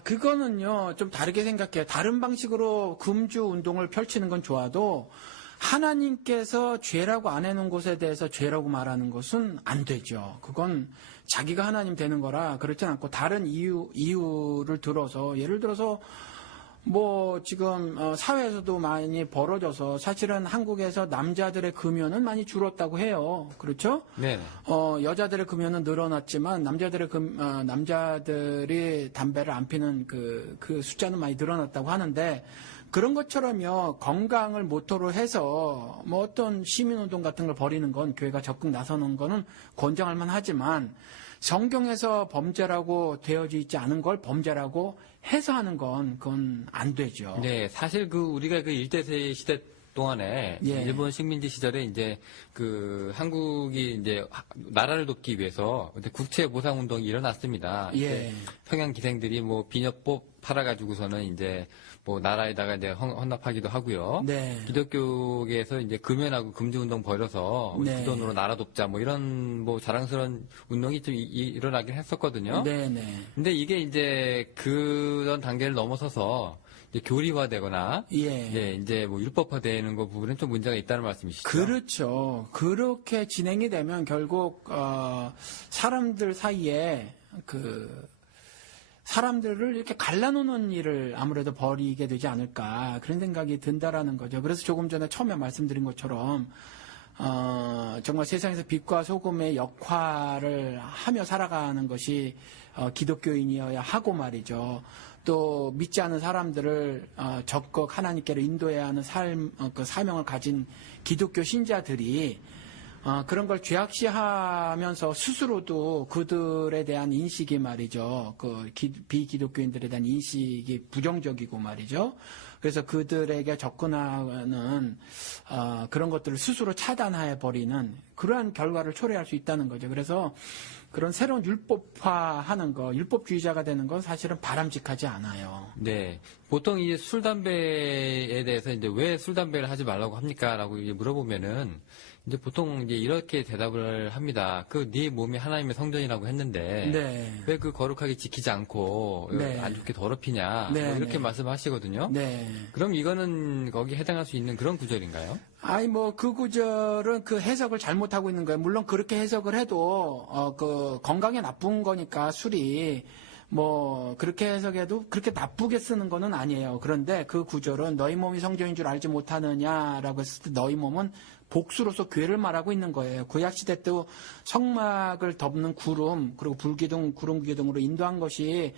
그거는요, 좀 다르게 생각해요. 다른 방식으로 금주 운동을 펼치는 건 좋아도 하나님께서 죄라고 안 해놓은 것에 대해서 죄라고 말하는 것은 안 되죠. 그건 자기가 하나님 되는 거라 그렇지 않고 다른 이유를 들어서 예를 들어서 뭐 지금 사회에서도 많이 벌어져서 사실은 한국에서 남자들의 금연은 많이 줄었다고 해요. 그렇죠? 네. 여자들의 금연은 늘어났지만 남자들이 담배를 안 피는 그 숫자는 많이 늘어났다고 하는데 그런 것처럼요 건강을 모토로 해서 뭐 어떤 시민운동 같은 걸 벌이는 건 교회가 적극 나서는 거는 권장할 만하지만 성경에서 범죄라고 되어져 있지 않은 걸 범죄라고 해서 하는 그건 안 되죠. 네, 사실 우리가 일대세 시대 동안에 예. 일본 식민지 시절에 이제 한국이 이제 나라를 돕기 위해서 국채 보상 운동이 일어났습니다. 예. 평양 기생들이 뭐 비녀법 팔아가지고서는 이제 뭐 나라에다가 이제 헌납하기도 하고요. 네. 기독교계에서 이제 금연하고 금지 운동 벌여서 우리 네. 그 돈으로 나라 돕자 뭐 이런 뭐 자랑스러운 운동이 좀 일어나긴 했었거든요. 네네. 근데 이게 이제 그런 단계를 넘어서서 이제 교리화되거나 이제 뭐 율법화되는 거 부분은 좀 문제가 있다는 말씀이시죠? 그렇죠. 그렇게 진행이 되면 결국 사람들 사이에 사람들을 이렇게 갈라놓는 일을 아무래도 벌이게 되지 않을까 그런 생각이 든다라는 거죠. 그래서 조금 전에 처음에 말씀드린 것처럼 정말 세상에서 빛과 소금의 역할을 하며 살아가는 것이 기독교인이어야 하고 말이죠. 또 믿지 않는 사람들을 적극 하나님께로 인도해야 하는 그 사명을 가진 기독교 신자들이 그런 걸 죄악시하면서 스스로도 그들에 대한 인식이 말이죠. 그 비기독교인들에 대한 인식이 부정적이고 말이죠. 그래서 그들에게 접근하는 그런 것들을 스스로 차단해 버리는 그러한 결과를 초래할 수 있다는 거죠. 그래서 그런 새로운 율법화하는 거, 율법주의자가 되는 건 사실은 바람직하지 않아요. 네. 보통 이제 술, 담배에 대해서 이제 왜 술, 담배를 하지 말라고 합니까? 라고 이제 물어보면은 이제 보통 이제 이렇게 대답을 합니다. 네 몸이 하나님의 성전이라고 했는데 네. 왜 그 거룩하게 지키지 않고 네. 안 좋게 더럽히냐? 네. 뭐 이렇게 네. 말씀하시거든요. 네. 그럼 이거는 거기에 해당할 수 있는 그런 구절인가요? 아니 그 구절은 그 해석을 잘못하고 있는 거예요. 물론 그렇게 해석을 해도 그 건강에 나쁜 거니까 술이 그렇게 해석해도 그렇게 나쁘게 쓰는 거는 아니에요. 그런데 그 구절은 너희 몸이 성전인 줄 알지 못하느냐라고 했을 때 너희 몸은 복수로서 교회를 말하고 있는 거예요. 구약시대 때도 성막을 덮는 구름, 그리고 불기둥, 구름 기둥으로 인도한 것이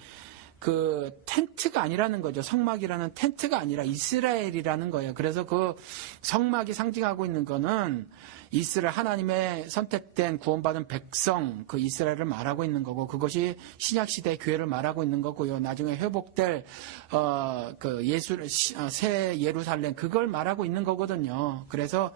그 텐트가 아니라는 거죠. 성막이라는 텐트가 아니라 이스라엘이라는 거예요. 그래서 그 성막이 상징하고 있는 거는 이스라엘 하나님의 선택된 구원받은 백성 그 이스라엘을 말하고 있는 거고 그것이 신약 시대의 교회를 말하고 있는 거고요. 나중에 회복될 새 예루살렘 그걸 말하고 있는 거거든요. 그래서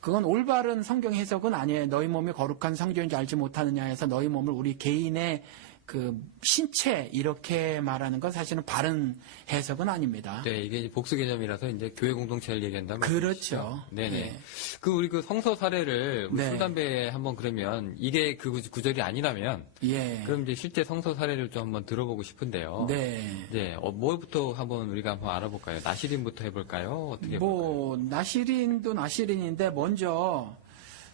그건 올바른 성경 해석은 아니에요. 너희 몸이 거룩한 성전인지 알지 못하느냐 해서 너희 몸을 우리 개인의 그 신체 이렇게 말하는 건 사실은 바른 해석은 아닙니다. 네, 이게 복수 개념이라서 이제 교회 공동체를 얘기한다면 그렇죠. 네네. 네. 우리 성서 사례를 네. 술 담배 한번 그러면 이게 그 구절이 아니라면 예. 그럼 이제 실제 성서 사례를 좀 한번 들어보고 싶은데요. 네. 네, 뭐부터 우리가 한번 알아볼까요? 나시린부터 해볼까요? 어떻게 해볼까요? 나시린도 나시린인데 먼저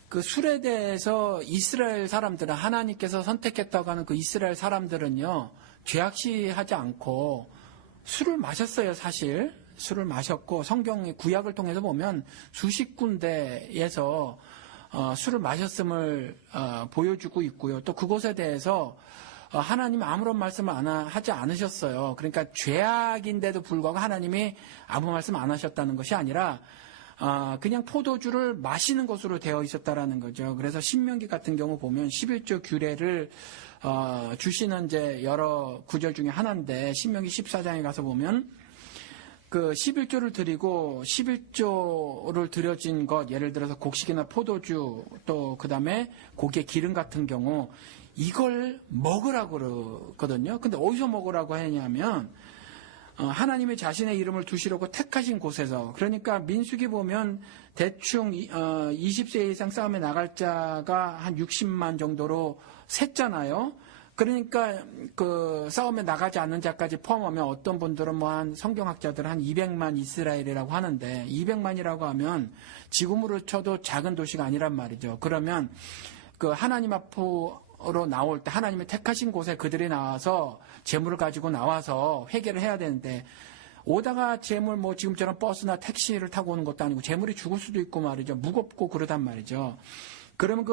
그 술에 대해서 이스라엘 사람들은 하나님께서 선택했다고 하는 그 이스라엘 사람들은요 죄악시하지 않고 술을 마셨어요. 사실 술을 마셨고 성경의 구약을 통해서 보면 수십 군데에서 술을 마셨음을 보여주고 있고요. 또 그곳에 대해서 하나님이 아무런 말씀을 하지 않으셨어요. 그러니까 죄악인데도 불구하고 하나님이 아무 말씀 안 하셨다는 것이 아니라 그냥 포도주를 마시는 것으로 되어 있었다라는 거죠. 그래서 신명기 같은 경우 보면 11조 규례를 주시는 이제 여러 구절 중에 하나인데 신명기 14장에 가서 보면 그 11조를 드리고 11조를 드려진 것 예를 들어서 곡식이나 포도주 또 그다음에 고기의 기름 같은 경우 이걸 먹으라고 그러거든요. 근데 어디서 먹으라고 하냐면 하나님의 자신의 이름을 두시려고 택하신 곳에서 그러니까 민수기 보면 대충 20세 이상 싸움에 나갈 자가 한 60만 정도로 셌잖아요. 그러니까 그 싸움에 나가지 않는 자까지 포함하면 어떤 분들은 한 성경학자들은 한 200만 이스라엘이라고 하는데 200만이라고 하면 지금으로 쳐도 작은 도시가 아니란 말이죠. 그러면 그 하나님 앞으로 나올 때 하나님의 택하신 곳에 그들이 나와서 재물을 가지고 나와서 회개를 해야 되는데 오다가 재물 지금처럼 버스나 택시를 타고 오는 것도 아니고 재물이 죽을 수도 있고 말이죠. 무겁고 그러단 말이죠. 그러면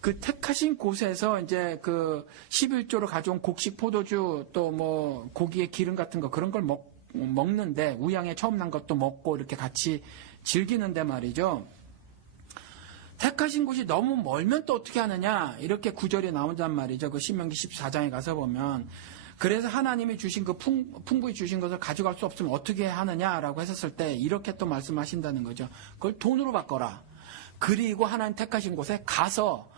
그 택하신 곳에서 이제 그 11조로 가져온 곡식 포도주 또 고기의 기름 같은 거 그런 걸 먹는데 우양에 처음 난 것도 먹고 이렇게 같이 즐기는데 말이죠. 택하신 곳이 너무 멀면 또 어떻게 하느냐 이렇게 구절이 나온단 말이죠. 그 신명기 14장에 가서 보면 그래서 하나님이 주신 그 풍부히 주신 것을 가져갈 수 없으면 어떻게 하느냐라고 했었을 때 이렇게 또 말씀하신다는 거죠. 그걸 돈으로 바꿔라. 그리고 하나님 택하신 곳에 가서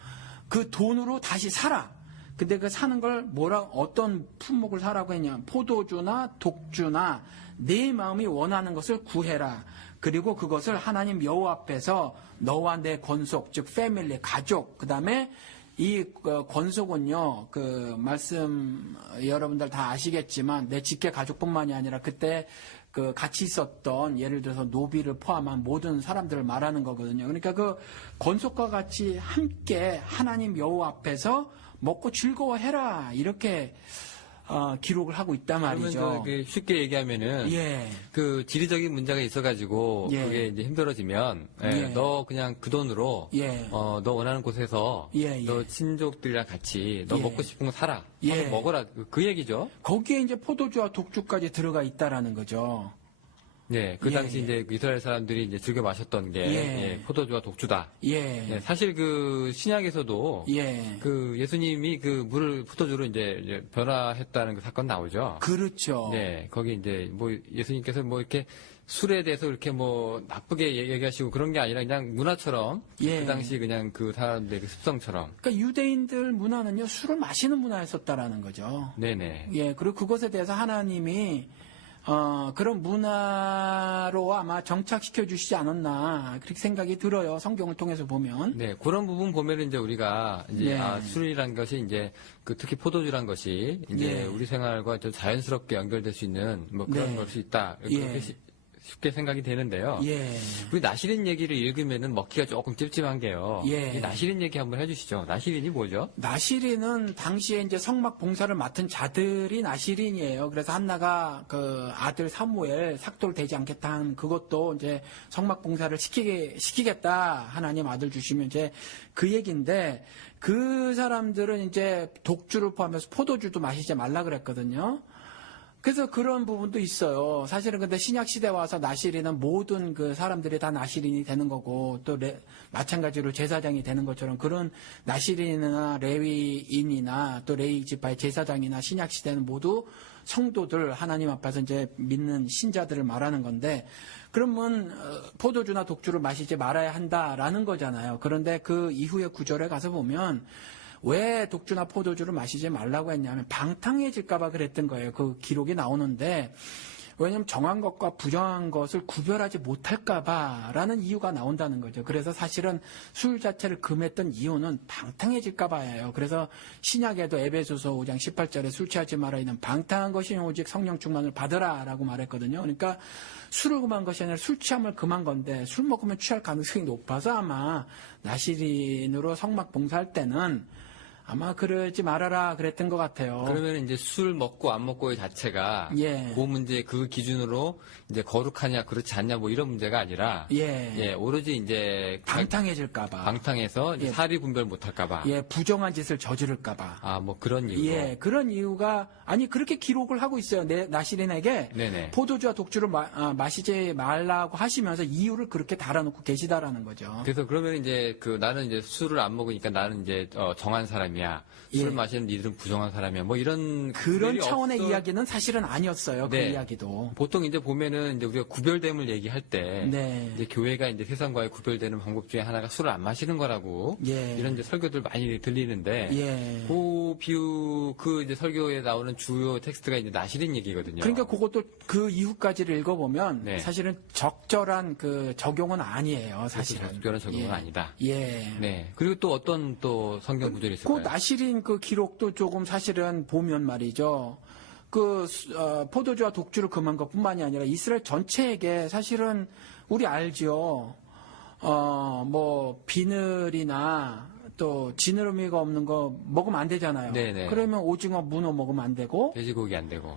그 돈으로 다시 사라. 근데 그 사는 걸 어떤 품목을 사라고 했냐. 포도주나 독주나 내 마음이 원하는 것을 구해라. 그리고 그것을 하나님 여호와 앞에서 너와 내 권속, 즉 패밀리, 가족, 그 다음에 이 권속은요, 그 말씀 여러분들 다 아시겠지만 내 직계 가족뿐만이 아니라 그때 그 같이 있었던 예를 들어서 노비를 포함한 모든 사람들을 말하는 거거든요. 그러니까 그 권속과 같이 함께 하나님 여호와 앞에서 먹고 즐거워해라 이렇게 기록을 하고 있단 말이죠. 그러면 그 쉽게 얘기하면은 예. 그 지리적인 문제가 있어가지고 예. 그게 이제 힘들어지면 예. 너 그냥 그 돈으로 예. 너 원하는 곳에서 예, 예. 너 친족들이랑 같이 너 예. 먹고 싶은 거 사라. 예. 먹어라. 그 얘기죠. 거기에 이제 포도주와 독주까지 들어가 있다라는 거죠. 네, 그 예, 당시 예. 이제 이스라엘 사람들이 이제 즐겨 마셨던 게 예. 포도주와 독주다. 예. 네, 사실 그 신약에서도 예. 그 예수님이 그 물을 포도주로 이제 변화했다는 그 사건 나오죠. 그렇죠. 네, 거기 이제 뭐 예수님께서 뭐 이렇게 술에 대해서 이렇게 뭐 나쁘게 얘기하시고 그런 게 아니라 그냥 문화처럼 예. 그 당시 그냥 그 사람들의 그 습성처럼. 그러니까 유대인들 문화는요, 술을 마시는 문화였었다라는 거죠. 네네. 예, 그리고 그것에 대해서 하나님이 그런 문화로 아마 정착시켜 주시지 않았나 그렇게 생각이 들어요. 성경을 통해서 보면. 네, 그런 부분 보면은 이제 우리가 이제 네. 술이란 것이 이제 그 특히 포도주란 것이 이제 예. 우리 생활과 좀 자연스럽게 연결될 수 있는 뭐 그런 네. 걸 수 있다. 예. 그렇게 쉽게 생각이 되는데요. 예. 우리 나시린 얘기를 읽으면은 먹기가 조금 찝찝한 게요. 예. 이 나시린 얘기 한번 해주시죠. 나시린이 뭐죠? 나시린은 당시에 이제 성막 봉사를 맡은 자들이 나시린이에요. 그래서 한나가 그 아들 사무엘 삭도를 되지 않겠다 한 그것도 이제 성막 봉사를 시키겠다. 하나님 아들 주시면 이제 그 얘기인데 그 사람들은 이제 독주를 포함해서 포도주도 마시지 말라 그랬거든요. 그래서 그런 부분도 있어요. 사실은 근데 신약 시대 와서 나시린은 모든 그 사람들이 다 나시린이 되는 거고 또 마찬가지로 제사장이 되는 것처럼 그런 나시린이나 레위인이나 또 레위 지파의 제사장이나 신약 시대는 모두 성도들 하나님 앞에서 이제 믿는 신자들을 말하는 건데 그러면 포도주나 독주를 마시지 말아야 한다라는 거잖아요. 그런데 그 이후의 구절에 가서 보면 왜 독주나 포도주를 마시지 말라고 했냐면 방탕해질까봐 그랬던 거예요. 그 기록이 나오는데 왜냐하면 정한 것과 부정한 것을 구별하지 못할까봐라는 이유가 나온다는 거죠. 그래서 사실은 술 자체를 금했던 이유는 방탕해질까봐예요. 그래서 신약에도 에베소서 5장 18절에 술 취하지 말아 있는 방탕한 것이 오직 성령 충만을 받으라라고 말했거든요. 그러니까 술을 금한 것이 아니라 술 취함을 금한 건데 술 먹으면 취할 가능성이 높아서 아마 나시린으로 성막 봉사할 때는 아마 그러지 말아라 그랬던 것 같아요. 그러면 이제 술 먹고 안 먹고의 자체가 예. 그 문제 그 기준으로 이제 거룩하냐 그렇지 않냐 뭐 이런 문제가 아니라 예. 오로지 이제 방탕해질까봐. 방탕해서 이제 예. 사리 분별 못할까봐. 예, 부정한 짓을 저지를까봐. 아, 뭐 그런 이유로. 예, 그런 이유가 아니 그렇게 기록을 하고 있어요. 나시린에게 네네. 포도주와 독주를 마시지 말라고 하시면서 이유를 그렇게 달아놓고 계시다라는 거죠. 그래서 그러면 이제 그 나는 이제 술을 안 먹으니까 나는 이제 정한 사람이야. 술 예. 마시는 니들은 부정한 사람이야. 뭐 이런 그런 구별이 차원의 없어. 이야기는 사실은 아니었어요. 네. 그 이야기도. 보통 이제 보면은 이제 우리가 구별됨을 얘기할 때 네. 이제 교회가 이제 세상과의 구별되는 방법 중에 하나가 술을 안 마시는 거라고 예. 이런 이제 설교들 많이 들리는데 예. 그 비유 그 이제 설교에 나오는 주요 텍스트가 이제 나시린 얘기거든요. 그러니까 그것도 그 이후까지를 읽어보면 네. 사실은 적절한 그 적용은 아니에요. 사실은. 특별한 적용은 예. 아니다. 예. 네. 그리고 또 어떤 또 성경 구절이 그 있을까요? 나시린 그 기록도 조금 사실은 보면 말이죠. 그 포도주와 독주를 금한 것뿐만이 아니라 이스라엘 전체에게 사실은 우리 알죠. 뭐 비늘이나 또 지느러미가 없는 거 먹으면 안 되잖아요. 네네. 그러면 오징어, 문어 먹으면 안 되고 돼지고기 안 되고.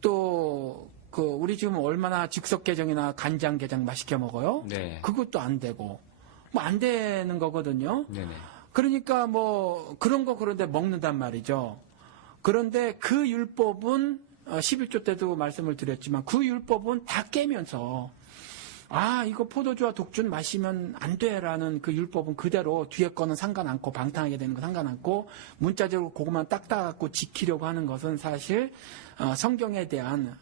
또 그 우리 지금 얼마나 즉석게장이나 간장게장 맛있게 먹어요. 네. 그것도 안 되고 뭐 안 되는 거거든요. 네네. 그러니까 뭐 그런 거 그런데 먹는단 말이죠. 그런데 그 율법은 11조 때도 말씀을 드렸지만 그 율법은 다 깨면서 이거 포도주와 독주는 마시면 안 돼라는 그 율법은 그대로 뒤에 거는 상관않고 방탕하게 되는 거 상관않고 문자적으로 그것만 딱딱하고 지키려고 하는 것은 사실 성경에 대한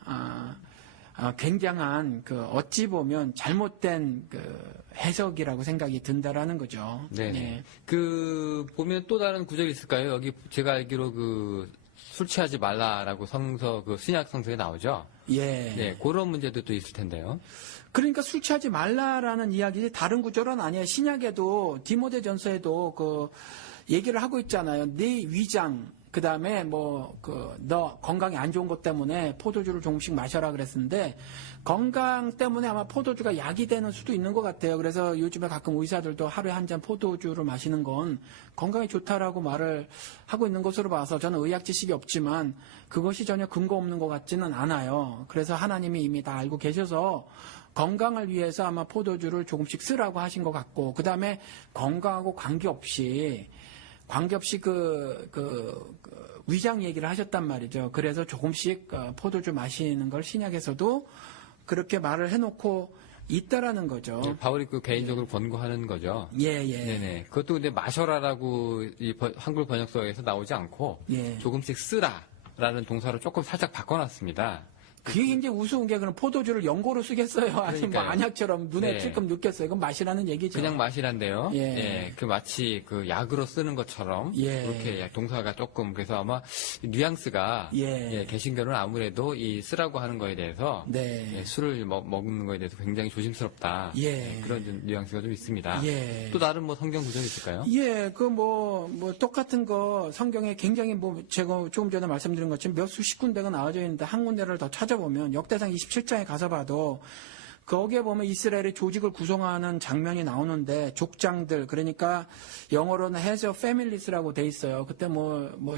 굉장한 그 어찌 보면 잘못된 그 해석이라고 생각이 든다라는 거죠. 네네. 네. 그 보면 또 다른 구절이 있을까요? 여기 제가 알기로 그 술 취하지 말라라고 그 신약 성서에 나오죠. 예. 네, 그런 문제도 또 있을 텐데요. 그러니까 술 취하지 말라라는 이야기 다른 구절은 아니에요. 신약에도 디모데전서에도 그 얘기를 하고 있잖아요. 네 위장 그다음에 너 건강에 안 좋은 것 때문에 포도주를 조금씩 마셔라 그랬는데 건강 때문에 아마 포도주가 약이 되는 수도 있는 것 같아요. 그래서 요즘에 가끔 의사들도 하루에 한 잔 포도주를 마시는 건 건강에 좋다라고 말을 하고 있는 것으로 봐서 저는 의학 지식이 없지만 그것이 전혀 근거 없는 것 같지는 않아요. 그래서 하나님이 이미 다 알고 계셔서 건강을 위해서 아마 포도주를 조금씩 쓰라고 하신 것 같고, 그 다음에 건강하고 관계없이 위장 얘기를 하셨단 말이죠. 그래서 조금씩 포도주 마시는 걸 신약에서도 그렇게 말을 해놓고 있다라는 거죠. 바울이 개인적으로 권고하는 거죠. 예. 네네. 그것도 근데 마셔라라고 이 한글 번역서에서 나오지 않고 조금씩 쓰라라는 동사로 조금 살짝 바꿔놨습니다. 그게 이제 우스운 게 그럼 포도주를 연고로 쓰겠어요? 아니면 뭐 안약처럼 눈에 찔끔 느꼈어요? 그건 마시라는 얘기죠. 그냥 마시란데요. 마치 약으로 쓰는 것처럼 그렇게 동사가 조금 그래서 아마 뉘앙스가 개신교는 아무래도 이 쓰라고 하는 거에 대해서 술을 먹는 거에 대해서 굉장히 조심스럽다. 그런 좀 뉘앙스가 좀 있습니다. 또 다른 성경 구절이 있을까요? 똑같은 거 성경에 굉장히 제가 조금 전에 말씀드린 것처럼 몇 수십 군데가 나와져 있는데 한 군데를 더 찾아보면 역대상 27장에 가서 봐도 거기에 보면 이스라엘의 조직을 구성하는 장면이 나오는데 족장들, 그러니까 영어로는 heads of families라고 돼 있어요. 그때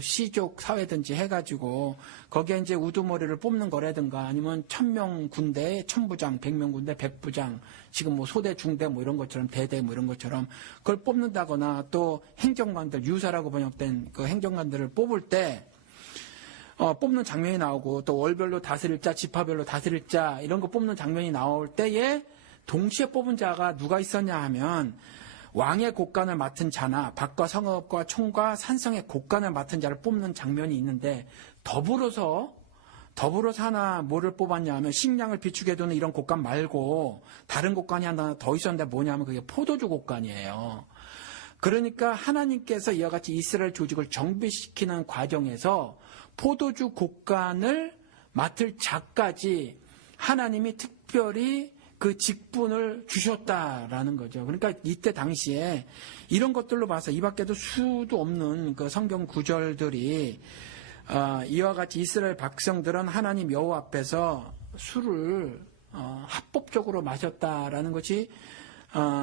시족 사회든지 해가지고 거기에 이제 우두머리를 뽑는 거라든가 아니면 1000명 군대에 1000부장, 100명 군대 100부장, 지금 소대, 중대 이런 것처럼 대대 이런 것처럼 그걸 뽑는다거나 또 행정관들, 유사라고 번역된 그 행정관들을 뽑을 때 뽑는 장면이 나오고 또 월별로 다스릴 자, 지파별로 다스릴 자 이런 거 뽑는 장면이 나올 때에 동시에 뽑은 자가 누가 있었냐 하면 왕의 곳간을 맡은 자나 밭과 성읍과 총과 산성의 곳간을 맡은 자를 뽑는 장면이 있는데 더불어서 하나 뭐를 뽑았냐 하면 식량을 비축해 두는 이런 곳간 말고 다른 곳간이 하나 더 있었는데 뭐냐면 그게 포도주 곳간이에요. 그러니까 하나님께서 이와 같이 이스라엘 조직을 정비시키는 과정에서 포도주 곳간을 맡을 자까지 하나님이 특별히 그 직분을 주셨다라는 거죠. 그러니까 이때 당시에 이런 것들로 봐서 이 밖에도 수도 없는 그 성경 구절들이 이와 같이 이스라엘 백성들은 하나님 여호와 앞에서 술을 합법적으로 마셨다라는 것이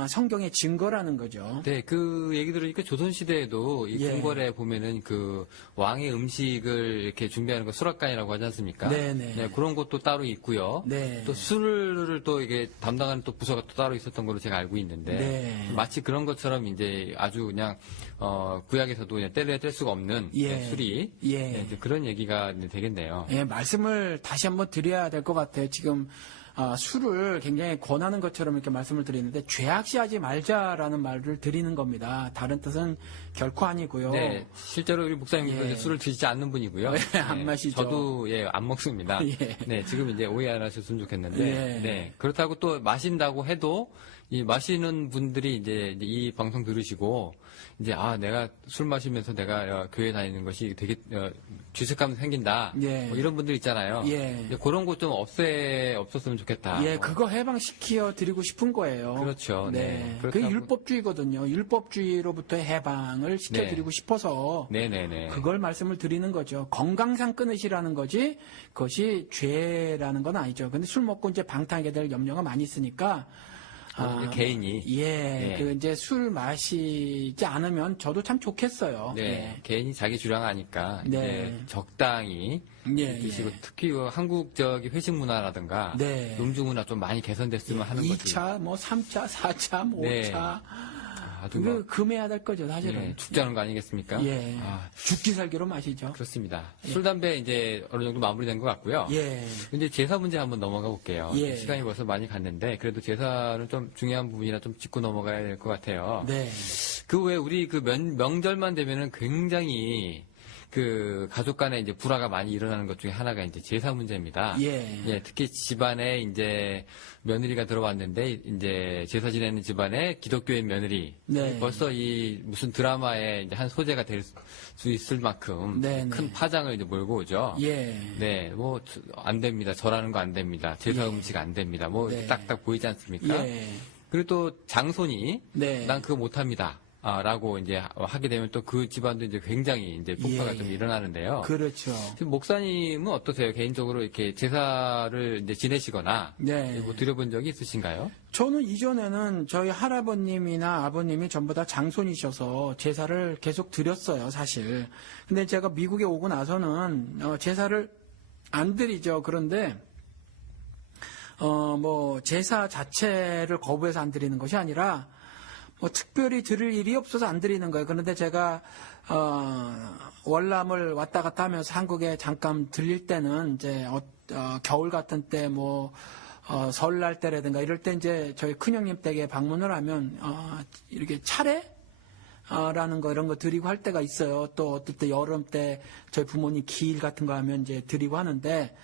성경의 증거라는 거죠. 네, 그 얘기 들으니까 조선시대에도 이 궁궐에 보면은 그 왕의 음식을 이렇게 준비하는 거 수락관이라고 하지 않습니까? 네, 그런 것도 따로 있고요. 또 술을 또 이게 담당하는 또 부서가 또 따로 있었던 걸로 제가 알고 있는데 마치 그런 것처럼 이제 아주 그냥 구약에서도 그냥 뗄 수가 없는 술이 이제 그런 얘기가 되겠네요. 말씀을 다시 한번 드려야 될 것 같아요. 지금 술을 굉장히 권하는 것처럼 이렇게 말씀을 드리는데 죄악시하지 말자라는 말을 드리는 겁니다. 다른 뜻은 결코 아니고요. 네, 실제로 우리 목사님도 술을 드시지 않는 분이고요. 안 마시죠. 저도 안 먹습니다. 네, 지금 이제 오해 안 하셨으면 좋겠는데, 그렇다고 또 마신다고 해도 이 마시는 분들이 이제 이 방송 들으시고 이제 내가 술 마시면서 내가 교회 다니는 것이 되게 죄책감 생긴다. 뭐 이런 분들 있잖아요. 그런 것 좀 없었으면 좋겠다. 그거 해방시켜 드리고 싶은 거예요. 그렇죠. 네. 그게 율법주의거든요. 율법주의로부터의 해방을 시켜드리고 싶어서 그걸 말씀을 드리는 거죠. 건강상 끊으시라는 거지 그것이 죄라는 건 아니죠. 근데 술 먹고 이제 방탕하게 될 염려가 많이 있으니까 개인이 그 이제 술 마시지 않으면 저도 참 좋겠어요. 개인이 자기 주량하니까 이제 적당히 드시고 특히 한국적인 회식 문화라든가 음주 문화 좀 많이 개선됐으면 하는 거죠. 2차, 3차, 4차, 5차. 그거 금해야 될 거죠, 사실은. 죽자는 거 아니겠습니까? 죽기 살기로 마시죠. 그렇습니다. 술, 담배 이제 어느 정도 마무리된 것 같고요. 이제 제사 문제 한번 넘어가 볼게요. 시간이 벌써 많이 갔는데 그래도 제사는 좀 중요한 부분이라 좀 짚고 넘어가야 될 것 같아요. 그 외에 우리 그 명절만 되면은 굉장히 그 가족 간에 이제 불화가 많이 일어나는 것 중에 하나가 이제 제사 문제입니다. 특히 집안에 이제 며느리가 들어왔는데 이제 제사 지내는 집안에 기독교인 며느리 벌써 이 무슨 드라마의 이제 한 소재가 될 수 있을 만큼 큰 파장을 이제 몰고 오죠. 뭐 안 됩니다. 절하는 거 안 됩니다. 제사 음식 안 됩니다. 뭐 이렇게 딱딱 보이지 않습니까? 그리고 또 장손이 난 그거 못 합니다. 라고 이제 하게 되면 또 그 집안도 이제 굉장히 이제 폭파가 예, 좀 예. 일어나는데요. 그렇죠. 지금 목사님은 어떠세요? 개인적으로 이렇게 제사를 이제 지내시거나 네. 뭐 드려본 적이 있으신가요? 저는 이전에는 저희 할아버님이나 아버님이 전부 다 장손이셔서 제사를 계속 드렸어요, 사실. 근데 제가 미국에 오고 나서는 제사를 안 드리죠. 그런데 뭐 제사 자체를 거부해서 안 드리는 것이 아니라 뭐 특별히 드릴 일이 없어서 안 드리는 거예요. 그런데 제가 월남을 왔다 갔다 하면서 한국에 잠깐 들릴 때는 이제 겨울 같은 때 뭐 설날 때라든가 이럴 때 이제 저희 큰형님 댁에 방문을 하면 이렇게 차례 라는 거 이런 거 드리고 할 때가 있어요. 또 어떨 때 여름 때 저희 부모님 기일 같은 거 하면 이제 드리고 하는데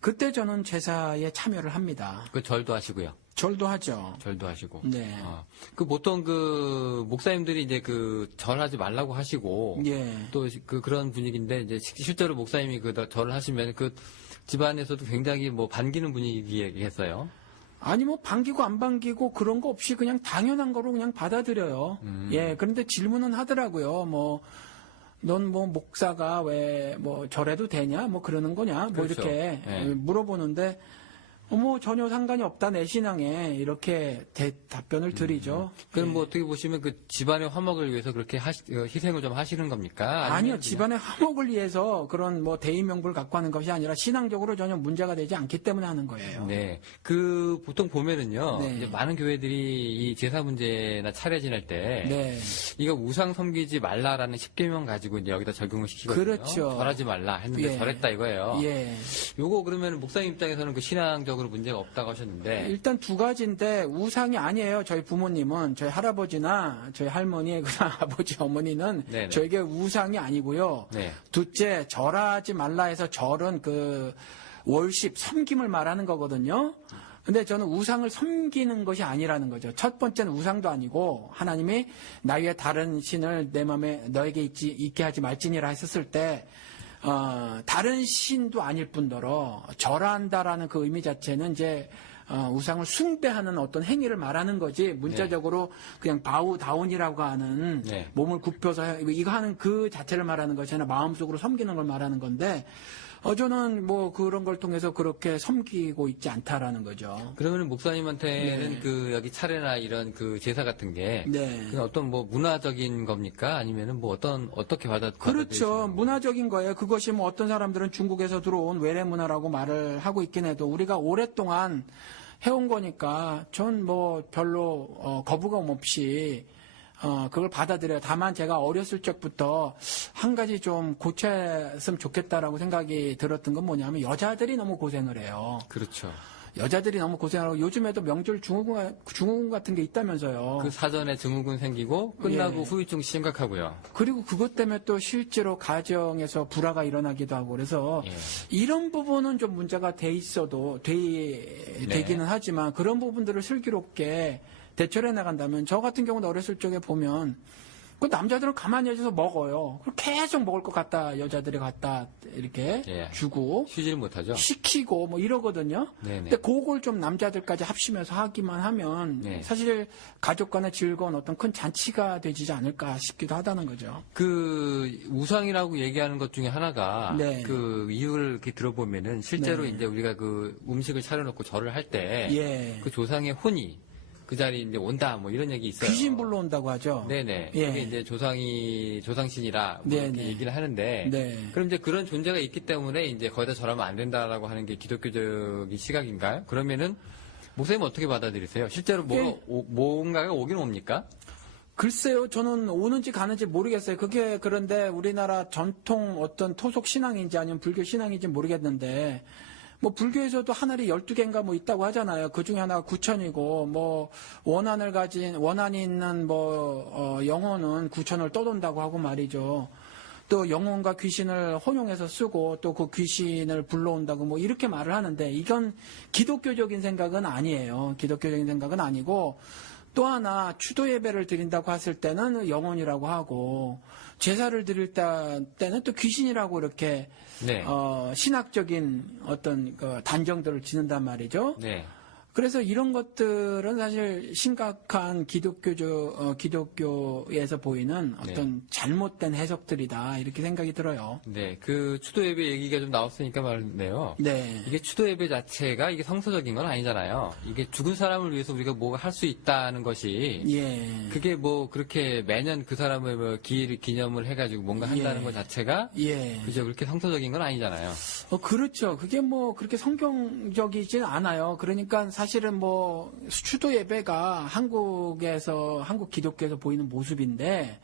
그때 저는 제사에 참여를 합니다. 그 절도 하시고요. 절도 하죠. 절도 하시고. 네. 그 보통 그 목사님들이 이제 그 절하지 말라고 하시고 예. 또 그런 분위기인데 이제 실제로 목사님이 그 절을 하시면 그 집안에서도 굉장히 뭐 반기는 분위기겠어요. 아니 뭐 반기고 안 반기고 그런 거 없이 그냥 당연한 거로 그냥 받아들여요. 예. 그런데 질문은 하더라고요. 뭐 넌 뭐 목사가 왜 뭐 절해도 되냐? 뭐 그러는 거냐? 뭐 그렇죠. 이렇게 네. 물어보는데 뭐 전혀 상관이 없다 내 신앙에 이렇게 답변을 드리죠. 그럼 예. 뭐 어떻게 보시면 그 집안의 화목을 위해서 그렇게 희생을 좀 하시는 겁니까? 아니요, 아니면 집안의 화목을 위해서 그런 뭐 대의명분을 갖고 하는 것이 아니라 신앙적으로 전혀 문제가 되지 않기 때문에 하는 거예요. 네. 그 보통 보면은요. 네. 이제 많은 교회들이 이 제사 문제나 차례 지낼 때 네. 이거 우상 섬기지 말라라는 10계명 가지고 이제 여기다 적용을 시키거든요. 그렇죠. 절하지 말라 했는데 예. 절했다 이거예요. 예. 요거 그러면 목사님 입장에서는 그 신앙적으로 문제가 없다고 하셨는데 일단 두 가지인데 우상이 아니에요. 저희 부모님은 저희 할아버지나 저희 할머니 그나 아버지 어머니는 네네. 저에게 우상이 아니고요. 네. 둘째 절하지 말라 해서 절은 그 월십 섬김을 말하는 거거든요. 근데 저는 우상을 섬기는 것이 아니라는 거죠. 첫 번째는 우상도 아니고 하나님이 나 위에 다른 신을 내 마음에 너에게 있게 하지 말지니라 했었을 때 다른 신도 아닐 뿐더러 절한다라는 그 의미 자체는 이제 우상을 숭배하는 어떤 행위를 말하는 거지 문자적으로 그냥 바우다운이라고 하는 네. 몸을 굽혀서 이거 하는 그 자체를 말하는 것이 아니라 마음속으로 섬기는 걸 말하는 건데 저는 뭐 그런 걸 통해서 그렇게 섬기고 있지 않다라는 거죠. 그러면 목사님한테는 네. 그 여기 차례나 이런 그 제사 같은 게 네. 그냥 어떤 뭐 문화적인 겁니까? 아니면은 뭐 어떻게 그렇죠. 받아들이시는 문화적인 거예요. 그것이 뭐 어떤 사람들은 중국에서 들어온 외래 문화라고 말을 하고 있긴 해도 우리가 오랫동안 해온 거니까 전 뭐 별로 거부감 없이 그걸 받아들여요. 다만 제가 어렸을 적부터 한 가지 좀 고쳤으면 좋겠다라고 생각이 들었던 건 뭐냐면 여자들이 너무 고생을 해요. 그렇죠. 여자들이 너무 고생하고 요즘에도 명절 증후군 같은 게 있다면서요. 그 사전에 증후군 생기고 끝나고 예. 후유증 심각하고요. 그리고 그것 때문에 또 실제로 가정에서 불화가 일어나기도 하고 그래서 예. 이런 부분은 좀 문제가 돼 있어도 되기는 하지만 그런 부분들을 슬기롭게 대처해 나간다면 저 같은 경우는 어렸을 적에 보면 그 남자들은 가만히 앉아서 먹어요. 계속 먹을 것 같다 여자들이 갖다 이렇게 예. 주고 쉬지를 못하죠. 시키고 뭐 이러거든요. 네네. 근데 그걸 좀 남자들까지 합심해서 하기만 하면 네. 사실 가족 간의 즐거운 어떤 큰 잔치가 되지 않을까 싶기도 하다는 거죠. 그 우상이라고 얘기하는 것 중에 하나가 네. 그 이유를 이렇게 들어보면은 실제로 네. 이제 우리가 그 음식을 차려놓고 절을 할 때 그 예. 조상의 혼이 그 자리에 이제 온다 뭐 이런 얘기 있어요. 귀신 불러온다고 하죠. 네네. 예. 그게 이제 조상신이라 뭐 이렇게 네네. 얘기를 하는데 네. 그럼 이제 그런 존재가 있기 때문에 이제 거기다 절하면 안 된다라고 하는 게 기독교적인 시각인가요? 그러면은 목사님 어떻게 받아들이세요? 실제로 뭔가가 오긴 옵니까? 글쎄요, 저는 오는지 가는지 모르겠어요. 그게 그런데 우리나라 전통 어떤 토속 신앙인지 아니면 불교 신앙인지 모르겠는데, 뭐 불교에서도 하늘이 12개인가 뭐 있다고 하잖아요. 그 중에 하나가 구천이고, 뭐 원한이 있는 뭐 영혼은 구천을 떠돈다고 하고 말이죠. 또 영혼과 귀신을 혼용해서 쓰고 또 그 귀신을 불러온다고 뭐 이렇게 말을 하는데 이건 기독교적인 생각은 아니에요. 기독교적인 생각은 아니고 또 하나 추도 예배를 드린다고 했을 때는 영혼이라고 하고 제사를 드릴 때는 또 귀신이라고 이렇게 네. 신학적인 어떤 그 단정들을 짓는단 말이죠. 네. 그래서 이런 것들은 사실 심각한 기독교에서 보이는 어떤 잘못된 해석들이다 이렇게 생각이 들어요. 네, 그 추도 예배 얘기가 좀 나왔으니까 말인데요. 네. 이게 추도 예배 자체가 이게 성서적인 건 아니잖아요. 이게 죽은 사람을 위해서 우리가 뭐가 할 수 있다는 것이 예. 그게 뭐 그렇게 매년 그 사람을 뭐 기념을 해가지고 뭔가 한다는 것 자체가 예. 그죠 그렇게 성서적인 건 아니잖아요. 그렇죠. 그게 뭐 그렇게 성경적이진 않아요. 그러니까 사실은 뭐 추도 예배가 한국 기독교에서 보이는 모습인데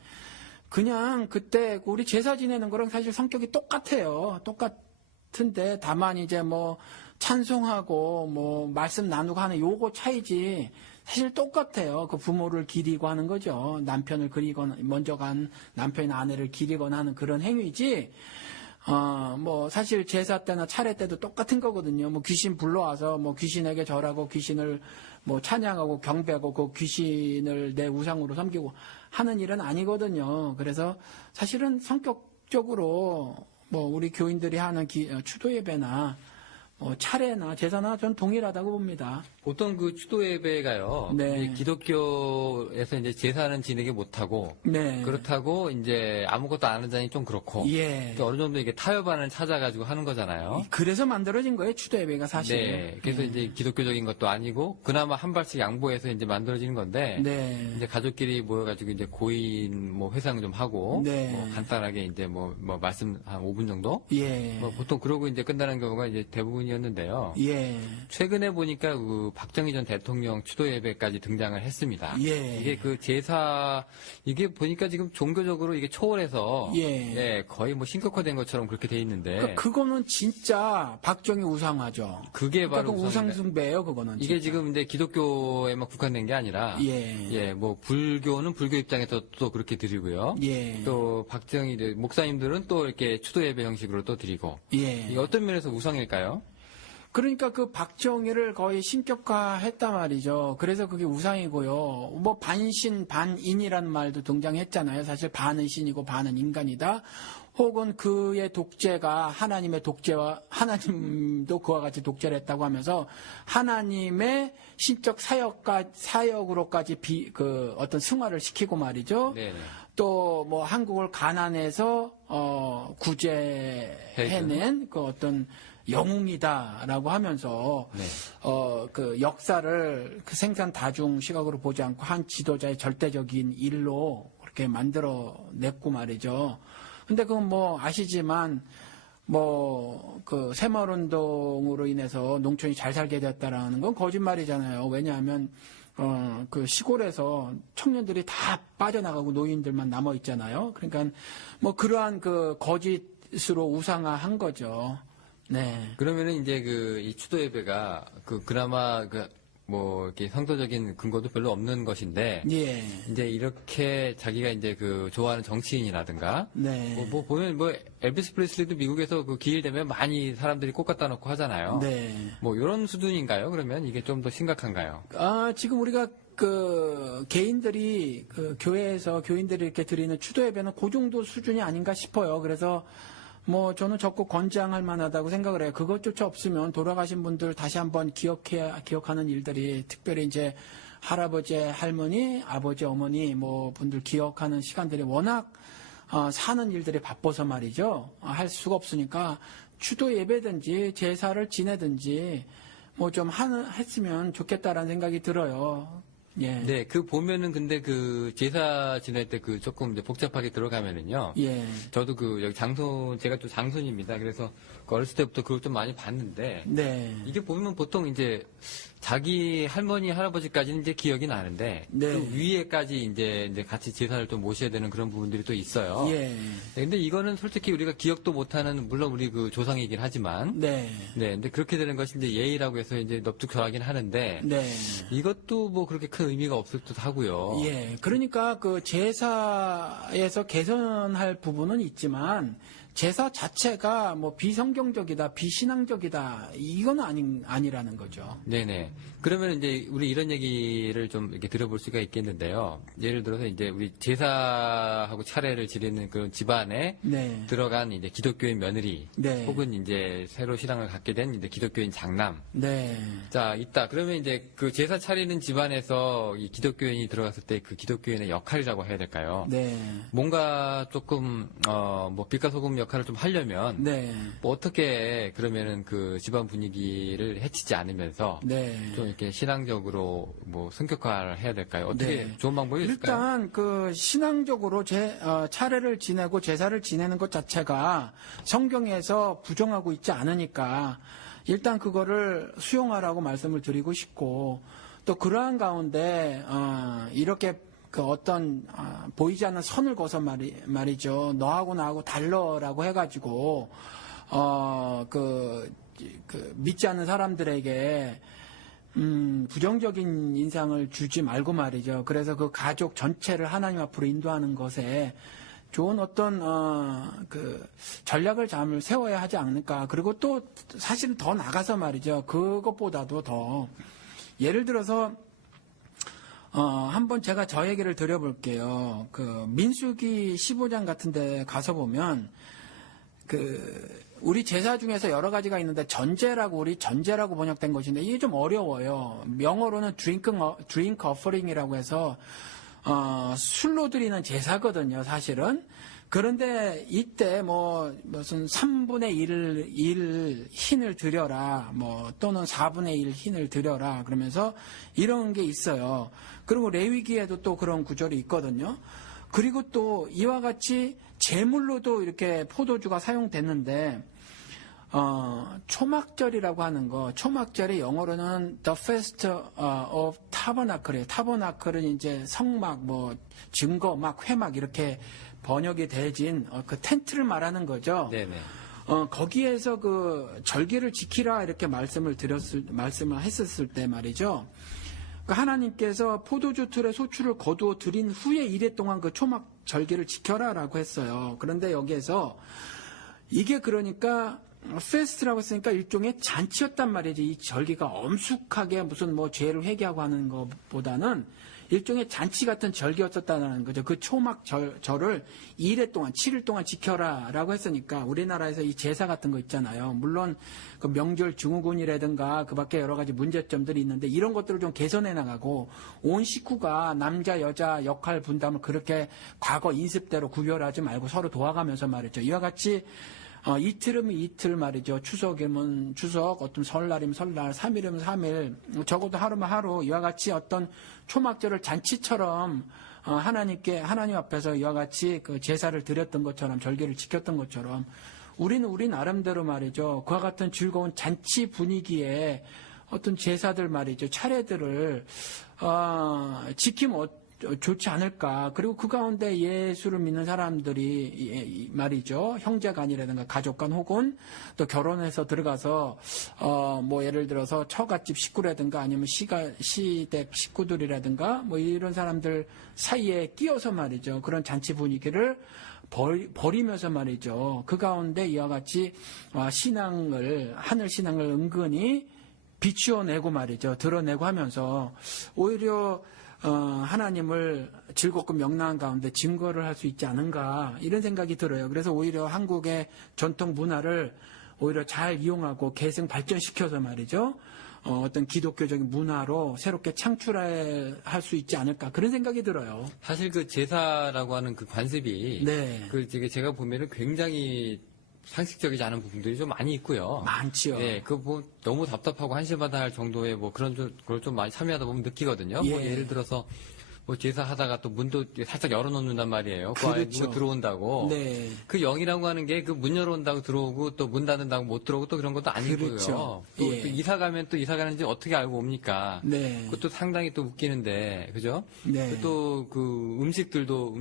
그냥 그때 우리 제사 지내는 거랑 사실 성격이 똑같아요. 똑같은데 다만 이제 뭐 찬송하고 뭐 말씀 나누고 하는 요거 차이지 사실 똑같아요. 그 부모를 기리고 하는 거죠. 남편을 그리거나 먼저 간 남편이나 아내를 기리거나 하는 그런 행위지. 뭐 사실 제사 때나 차례 때도 똑같은 거거든요. 뭐 귀신 불러와서 뭐 귀신에게 절하고 귀신을 뭐 찬양하고 경배하고 그 귀신을 내 우상으로 섬기고 하는 일은 아니거든요. 그래서 사실은 성격적으로 뭐 우리 교인들이 하는 추도 예배나 차례나 제사나 전 동일하다고 봅니다. 보통 그 추도 예배가요. 네. 이제 기독교에서 이제 제사는 지내게 못하고 네. 그렇다고 이제 아무것도 안 하자니 좀 그렇고 예. 어느 정도 이게 타협안을 찾아가지고 하는 거잖아요. 그래서 만들어진 거예요, 추도 예배가 사실. 네. 그래서 이제 기독교적인 것도 아니고 그나마 한 발씩 양보해서 이제 만들어지는 건데 네. 이제 가족끼리 모여가지고 이제 고인 뭐 회상 좀 하고 네. 뭐 간단하게 이제 뭐 말씀 한 5분 정도 예. 뭐 보통 그러고 이제 끝나는 경우가 이제 대부분이었는데요. 예. 최근에 보니까 그 박정희 전 대통령 추도 예배까지 등장을 했습니다. 예. 이게 그 제사 이게 보니까 지금 종교적으로 이게 초월해서 예. 거의 뭐 신격화된 것처럼 그렇게 돼 있는데 그거는 진짜 박정희 우상화죠. 그게 바로 그 우상숭배예요, 그거는. 이게 진짜. 지금 이제 기독교에만 국한된 게 아니라 뭐 불교는 불교 입장에서 또 그렇게 드리고요. 예. 또 박정희 목사님들은 또 이렇게 추도 예배 형식으로 또 드리고 예. 이게 어떤 면에서 우상일까요? 그러니까 그 박정희를 거의 신격화했단 말이죠. 그래서 그게 우상이고요. 뭐 반신 반인이라는 말도 등장했잖아요. 사실 반은 신이고 반은 인간이다. 혹은 그의 독재가 하나님의 독재와 하나님도 그와 같이 독재를 했다고 하면서 하나님의 신적 사역으로까지 어떤 승화를 시키고 말이죠. 네네. 또 뭐 한국을 가난해서 구제해낸 그 어떤 영웅이다라고 하면서 그 역사를 그 생산 다중 시각으로 보지 않고 한 지도자의 절대적인 일로 그렇게 만들어냈고 말이죠. 근데 그건 뭐 아시지만 뭐 그 새마을운동으로 인해서 농촌이 잘 살게 됐다라는 건 거짓말이잖아요. 왜냐하면 그 시골에서 청년들이 다 빠져나가고 노인들만 남아 있잖아요. 그러니까 뭐 그러한 그 거짓으로 우상화한 거죠. 네. 그러면은 이제 이 추도 예배가 그나마 뭐 이렇게 성서적인 근거도 별로 없는 것인데 예. 이제 이렇게 자기가 이제 좋아하는 정치인이라든가 네. 뭐 보면 뭐 엘비스 프레슬리도 미국에서 그 기일 되면 많이 사람들이 꼭 갖다 놓고 하잖아요. 네. 뭐 이런 수준인가요? 그러면 이게 좀 더 심각한가요? 지금 우리가 그 개인들이 그 교회에서 교인들이 이렇게 드리는 추도 예배는 그 정도 수준이 아닌가 싶어요. 그래서 뭐 저는 적극 권장할 만하다고 생각을 해요. 그것조차 없으면 돌아가신 분들 다시 한번 기억하는 일들이 특별히 이제 할아버지, 할머니, 아버지, 어머니 뭐 분들 기억하는 시간들이 워낙 사는 일들이 바빠서 말이죠. 할 수가 없으니까 추도 예배든지 제사를 지내든지 뭐 좀 했으면 좋겠다라는 생각이 들어요. 예. 네, 보면은 근데 제사 지낼 때 조금 이제 복잡하게 들어가면은요. 예. 저도 여기 제가 또 장손입니다. 그래서 어렸을 때부터 그걸 좀 많이 봤는데. 네. 이게 보면 보통 이제 자기 할머니, 할아버지까지는 이제 기억이 나는데. 네. 그 위에까지 이제 같이 제사를 또 모셔야 되는 그런 부분들이 또 있어요. 예. 네, 근데 이거는 솔직히 우리가 기억도 못하는, 물론 우리 조상이긴 하지만. 네. 네. 근데 그렇게 되는 것이 이제 예의라고 해서 이제 넙죽절하긴 하는데. 네. 이것도 뭐 그렇게 큰 의미가 없을 듯 하고요. 예. 그러니까 제사에서 개선할 부분은 있지만 제사 자체가 뭐 비성경적이다, 비신앙적이다, 이건 아니라는 거죠. 네네. 그러면 이제 우리 이런 얘기를 좀 이렇게 들어볼 수가 있겠는데요. 예를 들어서 이제 우리 제사하고 차례를 지내는 그런 집안에 네. 들어간 이제 기독교인 며느리, 네. 혹은 이제 새로 신앙을 갖게 된 이제 기독교인 장남. 네. 자, 있다. 그러면 이제 그 제사 차리는 집안에서 이 기독교인이 들어갔을 때 그 기독교인의 역할이라고 해야 될까요? 네. 뭔가 조금 뭐 빛과 소금 역할을 좀 하려면 네. 뭐 어떻게 그러면은 그 집안 분위기를 해치지 않으면서 네. 좀 이렇게 신앙적으로 뭐 성격화를 해야 될까요? 어떻게 네. 좋은 방법이 있을까요? 일단 그 신앙적으로 차례를 지내고 제사를 지내는 것 자체가 성경에서 부정하고 있지 않으니까 일단 그거를 수용하라고 말씀을 드리고 싶고, 또 그러한 가운데 이렇게 그 어떤 보이지 않는 선을 거서 말이죠. 너하고 나하고 달러라고 해가지고 그 믿지 않는 사람들에게 부정적인 인상을 주지 말고 말이죠. 그래서 그 가족 전체를 하나님 앞으로 인도하는 것에 좋은 어떤 그 전략을 잠을 세워야 하지 않을까. 그리고 또 사실은 더 나가서 말이죠. 그것보다도 더 예를 들어서 한번 제가 저 얘기를 드려볼게요. 그 민수기 15장 같은데 가서 보면 우리 제사 중에서 여러 가지가 있는데 우리 전제라고 번역된 것인데 이게 좀 어려워요. 영어로는 drink offering이라고 해서 술로 드리는 제사거든요, 사실은. 그런데 이때 무슨 3분의 1 흰을 드려라, 또는 4분의 1 흰을 드려라, 그러면서 이런 게 있어요. 그리고 레위기에도 또 그런 구절이 있거든요. 그리고 또 이와 같이 제물로도 이렇게 포도주가 사용됐는데, 초막절이라고 하는 거, 초막절이 영어로는 The Feast of Tabernacle이에요. 타버나클은 이제 성막, 증거, 회막 이렇게 번역이 돼진 그 텐트를 말하는 거죠. 네네. 거기에서 그 절기를 지키라 이렇게 말씀을 했었을 때 말이죠. 하나님께서 포도주 틀에 소출을 거두어 드린 후에 이래 동안 그 초막 절기를 지켜라라고 했어요. 그런데 여기에서 이게 그러니까 페스트라고 했으니까 일종의 잔치였단 말이지. 이 절기가 엄숙하게 무슨 죄를 회개하고 하는 것보다는 일종의 잔치 같은 절기였었다는 거죠. 그 초막절을 2일 동안, 7일 동안 지켜라라고 했으니까 우리나라에서 이 제사 같은 거 있잖아요. 물론 그 명절 증후군이라든가 그 밖에 여러 가지 문제점들이 있는데 이런 것들을 좀 개선해 나가고 온 식구가 남자, 여자 역할 분담을 그렇게 과거 인습대로 구별하지 말고 서로 도와가면서 말이죠. 이와 같이 이틀이면 이틀 말이죠. 추석이면 추석, 어떤 설날이면 설날, 3일이면 3일, 적어도 하루면 하루, 이와 같이 어떤 초막절을 잔치처럼 하나님 앞에서 이와 같이 그 제사를 드렸던 것처럼, 절기를 지켰던 것처럼, 우리 나름대로 말이죠. 그와 같은 즐거운 잔치 분위기에 어떤 제사들 말이죠. 차례들을 지키면 좋지 않을까. 그리고 그 가운데 예수를 믿는 사람들이 말이죠. 형제간이라든가 가족간 혹은 또 결혼해서 들어가서 예를 들어서 처갓집 식구라든가 아니면 시댁 식구들이라든가 이런 사람들 사이에 끼어서 말이죠. 그런 잔치 분위기를 버리면서 말이죠. 그 가운데 이와 같이 하늘 신앙을 은근히 비추어내고 말이죠. 드러내고 하면서 오히려 하나님을 즐겁고 명랑한 가운데 증거를 할 수 있지 않은가 이런 생각이 들어요. 그래서 오히려 한국의 전통 문화를 오히려 잘 이용하고 계승 발전시켜서 말이죠. 어떤 기독교적인 문화로 새롭게 창출할 수 있지 않을까 그런 생각이 들어요. 사실 그 제사라고 하는 그 관습이 네. 제가 보면은 굉장히 상식적이지 않은 부분들이 좀 많이 있고요. 많지요. 네, 너무 답답하고 한심하다 할 정도의 그런 걸 좀 많이 참여하다 보면 느끼거든요. 예. 예를 들어서 제사하다가 또 문도 살짝 열어놓는단 말이에요. 그 안에 그렇죠. 누가 들어온다고. 네. 그 영이라고 하는 게 그 문 열어온다고 들어오고 또 문 닫는다고 못 들어오고 또 그런 것도 아니고요. 그렇죠. 또 예. 이사 가면 또 이사 가는지 어떻게 알고 옵니까? 네. 그것도 상당히 또 웃기는데, 그죠? 네. 또 그 음식들도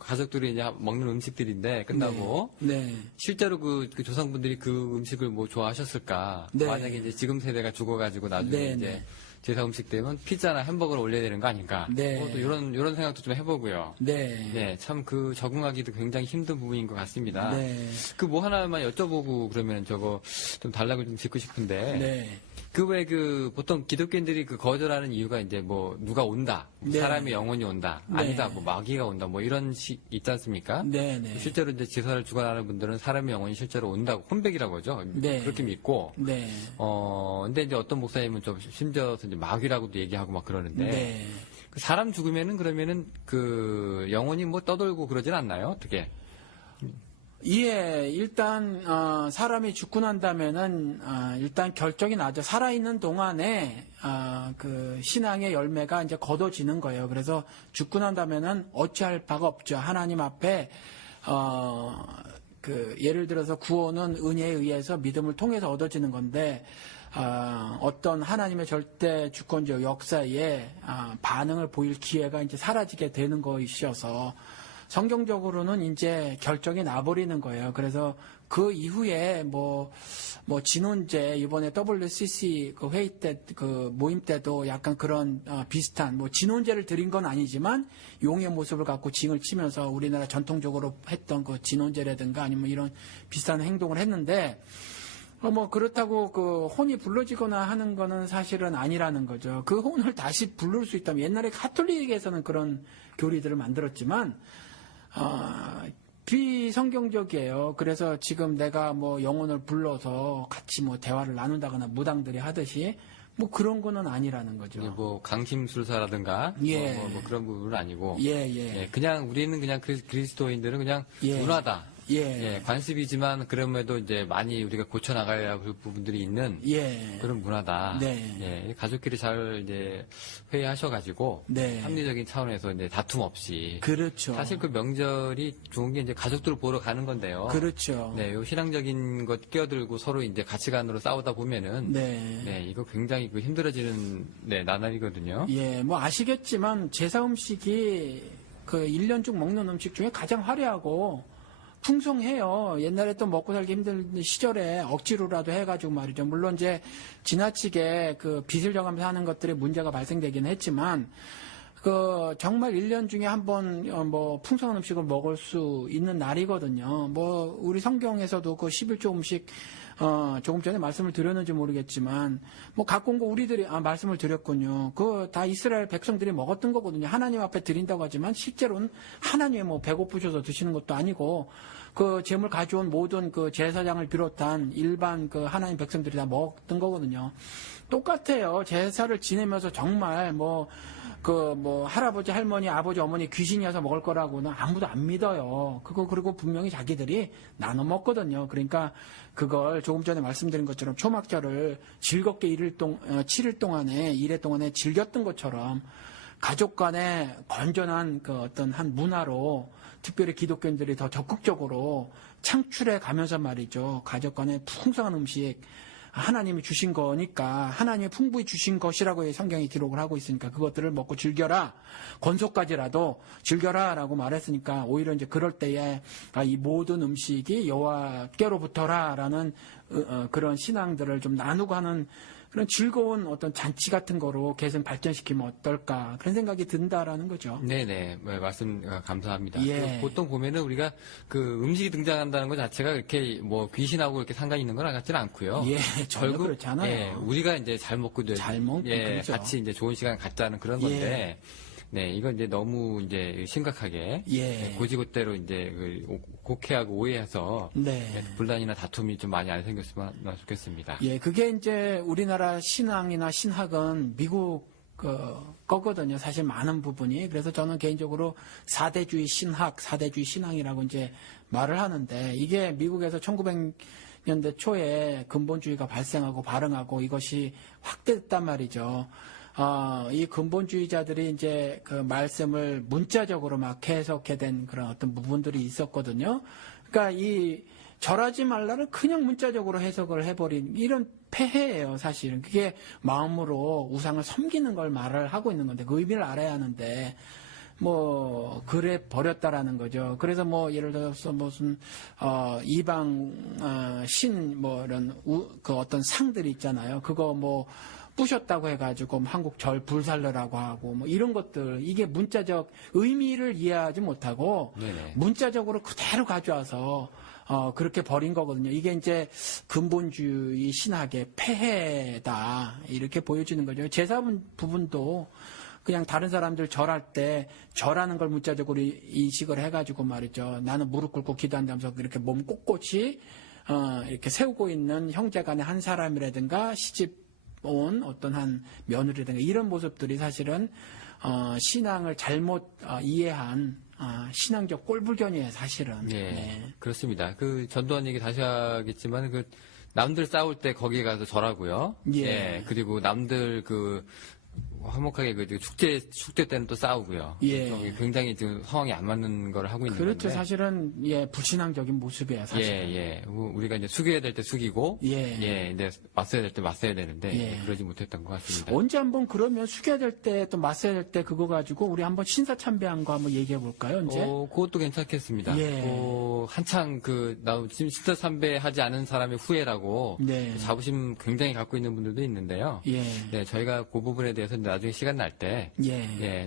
가족들이 이제 먹는 음식들인데 끝나고. 네. 실제로 그 조상분들이 그 음식을 좋아하셨을까? 네. 만약에 이제 지금 세대가 죽어가지고 나중에 네, 이제 네. 제사 음식 되면 피자나 햄버거를 올려야 되는 거 아닌가. 네. 또 이런 생각도 좀 해보고요. 네. 네, 참 그 적응하기도 굉장히 힘든 부분인 것 같습니다. 네. 그 뭐 하나만 여쭤보고 그러면 저거 좀 단락을 좀 짓고 싶은데. 네. 그 왜 그 보통 기독교인들이 그 거절하는 이유가 이제 뭐 누가 온다, 네. 사람의 영혼이 온다, 네. 아니다, 뭐 마귀가 온다, 뭐 이런 식 있지 않습니까? 네. 네. 실제로 이제 제사를 주관하는 분들은 사람의 영혼이 실제로 온다고 혼백이라고 하죠. 네. 그렇게 믿고. 네. 근데 이제 어떤 목사님은 좀 심지어서 이제 마귀라고도 얘기하고 막 그러는데. 네. 그 사람 죽으면은 그러면은 그 영혼이 뭐 떠돌고 그러진 않나요? 어떻게? 예, 일단 사람이 죽고 난다면은 일단 결정이 나죠. 살아있는 동안에 그 신앙의 열매가 이제 거둬지는 거예요. 그래서 죽고 난다면은 어찌할 바가 없죠. 하나님 앞에 그 예를 들어서 구원은 은혜에 의해서 믿음을 통해서 얻어지는 건데 어떤 하나님의 절대 주권적 역사에 반응을 보일 기회가 이제 사라지게 되는 것이어서. 성경적으로는 이제 결정이 나버리는 거예요. 그래서 그 이후에 뭐 진혼제 이번에 WCC 그 회의 때 그 모임 때도 약간 그런 비슷한 뭐 진혼제를 드린 건 아니지만 용의 모습을 갖고 징을 치면서 우리나라 전통적으로 했던 그 진혼제라든가 아니면 이런 비슷한 행동을 했는데 뭐 그렇다고 그 혼이 불러지거나 하는 거는 사실은 아니라는 거죠. 그 혼을 다시 부를 수 있다면 옛날에 가톨릭에서는 그런 교리들을 만들었지만 비성경적이에요. 그래서 지금 내가 뭐 영혼을 불러서 같이 뭐 대화를 나눈다거나 무당들이 하듯이 뭐 그런 거는 아니라는 거죠. 뭐 강심술사라든가 예. 뭐 그런 부분은 아니고 예. 그냥 우리는 그냥 그리스도인들은 그냥 예. 문화다. 예. 관습이지만 그럼에도 이제 많이 우리가 고쳐 나가야 할 부분들이 있는 예. 그런 문화다. 네. 가족끼리 잘 이제 회의하셔가지고 네. 합리적인 차원에서 이제 다툼 없이. 그렇죠. 사실 그 명절이 좋은 게 이제 가족들을 보러 가는 건데요. 그렇죠. 네, 요 신앙적인 것 끼어들고 서로 이제 가치관으로 싸우다 보면은 네. 이거 굉장히 그 힘들어지는 나날이거든요. 예, 뭐 아시겠지만 제사 음식이 그 1년 중 먹는 음식 중에 가장 화려하고 풍성해요. 옛날에 또 먹고 살기 힘든 시절에 억지로라도 해가지고 말이죠. 물론 이제 지나치게 그 빚을 져가면서 하는 것들이 문제가 발생되긴 했지만 그 정말 1년 중에 한 번 뭐 풍성한 음식을 먹을 수 있는 날이거든요. 뭐 우리 성경에서도 그 11조 음식 조금 전에 말씀을 드렸는지 모르겠지만 뭐 갖고 온 거 우리들이 말씀을 드렸군요. 그 다 이스라엘 백성들이 먹었던 거거든요. 하나님 앞에 드린다고 하지만 실제로는 하나님의 뭐 배고프셔서 드시는 것도 아니고 그 재물 가져온 모든 그 제사장을 비롯한 일반 그 하나님 백성들이 다 먹었던 거거든요. 똑같아요. 제사를 지내면서 정말 뭐 할아버지, 할머니, 아버지, 어머니 귀신이어서 먹을 거라고는 아무도 안 믿어요. 그리고 분명히 자기들이 나눠 먹거든요. 그러니까 그걸 조금 전에 말씀드린 것처럼 초막절을 즐겁게 7일 동안에, 1회 동안에 즐겼던 것처럼 가족 간의 건전한 그 어떤 한 문화로 특별히 기독교인들이 더 적극적으로 창출해 가면서 말이죠. 가족 간의 풍성한 음식, 하나님이 주신 거니까 하나님이 풍부히 주신 것이라고 성경이 기록을 하고 있으니까 그것들을 먹고 즐겨라. 권소까지라도 즐겨라라고 말했으니까 오히려 이제 그럴 때에 이 모든 음식이 여호와께로부터라라는 그런 신앙들을 좀 나누고 하는 그런 즐거운 어떤 잔치 같은 거로 계속 발전시키면 어떨까 그런 생각이 든다라는 거죠. 네네 말씀 감사합니다. 예. 보통 보면은 우리가 그 음식이 등장한다는 것 자체가 이렇게 뭐 귀신하고 이렇게 상관이 있는 건 같지는 않고요. 예, 전혀 그렇지 않아요. 우리가 이제 잘 먹고 그렇죠. 같이 이제 좋은 시간 갖자는 그런 건데. 네, 이건 이제 너무 이제 심각하게 고지고대로 이제 곡해하고 오해해서 분란이나 다툼이 좀 많이 안 생겼으면 좋겠습니다. 예, 그게 이제 우리나라 신앙이나 신학은 미국 거거든요. 사실 많은 부분이. 그래서 저는 개인적으로 사대주의 신학, 사대주의 신앙이라고 이제 말을 하는데 이게 미국에서 1900년대 초에 근본주의가 발생하고 발흥하고 이것이 확대됐단 말이죠. 이 근본주의자들이 이제 그 말씀을 문자적으로 막 해석해 된 그런 어떤 부분들이 있었거든요. 그러니까 이 절하지 말라를 그냥 문자적으로 해석을 해버린 이런 폐해예요, 사실은. 그게 마음으로 우상을 섬기는 걸 말을 하고 있는 건데 그 의미를 알아야 하는데 뭐 그래 버렸다라는 거죠. 그래서 뭐 예를 들어서 무슨 이방 신 뭐 이런 그 어떤 상들이 있잖아요. 그거 뭐 부셨다고 해가지고 한국 절 불살르라고 하고 뭐 이런 것들 이게 문자적 의미를 이해하지 못하고 네네. 문자적으로 그대로 가져와서 그렇게 버린 거거든요. 이게 이제 근본주의 신학의 폐해다 이렇게 보여지는 거죠. 제사 부분도 그냥 다른 사람들 절할 때 절하는 걸 문자적으로 인식을 해가지고 말이죠. 나는 무릎 꿇고 기도한다면서 이렇게 몸 꼿꼿이 이렇게 세우고 있는 형제간의 한 사람이라든가 시집 온 어떤 한 며느리라든가 이런 모습들이 사실은 신앙을 잘못 이해한 신앙적 꼴불견이에요, 사실은. 예, 네. 그렇습니다. 그 전두환 얘기 다시 하겠지만 그 남들 싸울 때 거기에 가서 절하고요. 예. 그리고 남들 그 화목하게 그 축제 때는 또 싸우고요. 예. 굉장히 지금 상황이 안 맞는 걸 하고 있는 그렇죠. 건데. 사실은 불신앙적인 모습이에요, 사실. 우리가 이제 숙여야 될 때 숙이고, 예. 이제 맞서야 될 때 맞서야 되는데 예. 그러지 못했던 것 같습니다. 언제 한번 그러면 숙여야 될 때 또 맞서야 될 때 그거 가지고 우리 한번 신사참배한 거 한번 얘기해 볼까요, 언제? 그것도 괜찮겠습니다. 예. 한창 지금 신사 참배하지 않은 사람의 후회라고 네. 자부심 굉장히 갖고 있는 분들도 있는데요. 예. 네, 저희가 그 부분에 대해서 나중에 시간 날 때,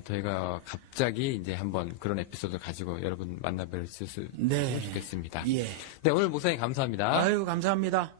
저희가 갑자기 이제 한번 그런 에피소드를 가지고 여러분 만나뵐 수 있으면 좋겠습니다. 예. 네, 오늘 목사님 감사합니다. 아유, 감사합니다.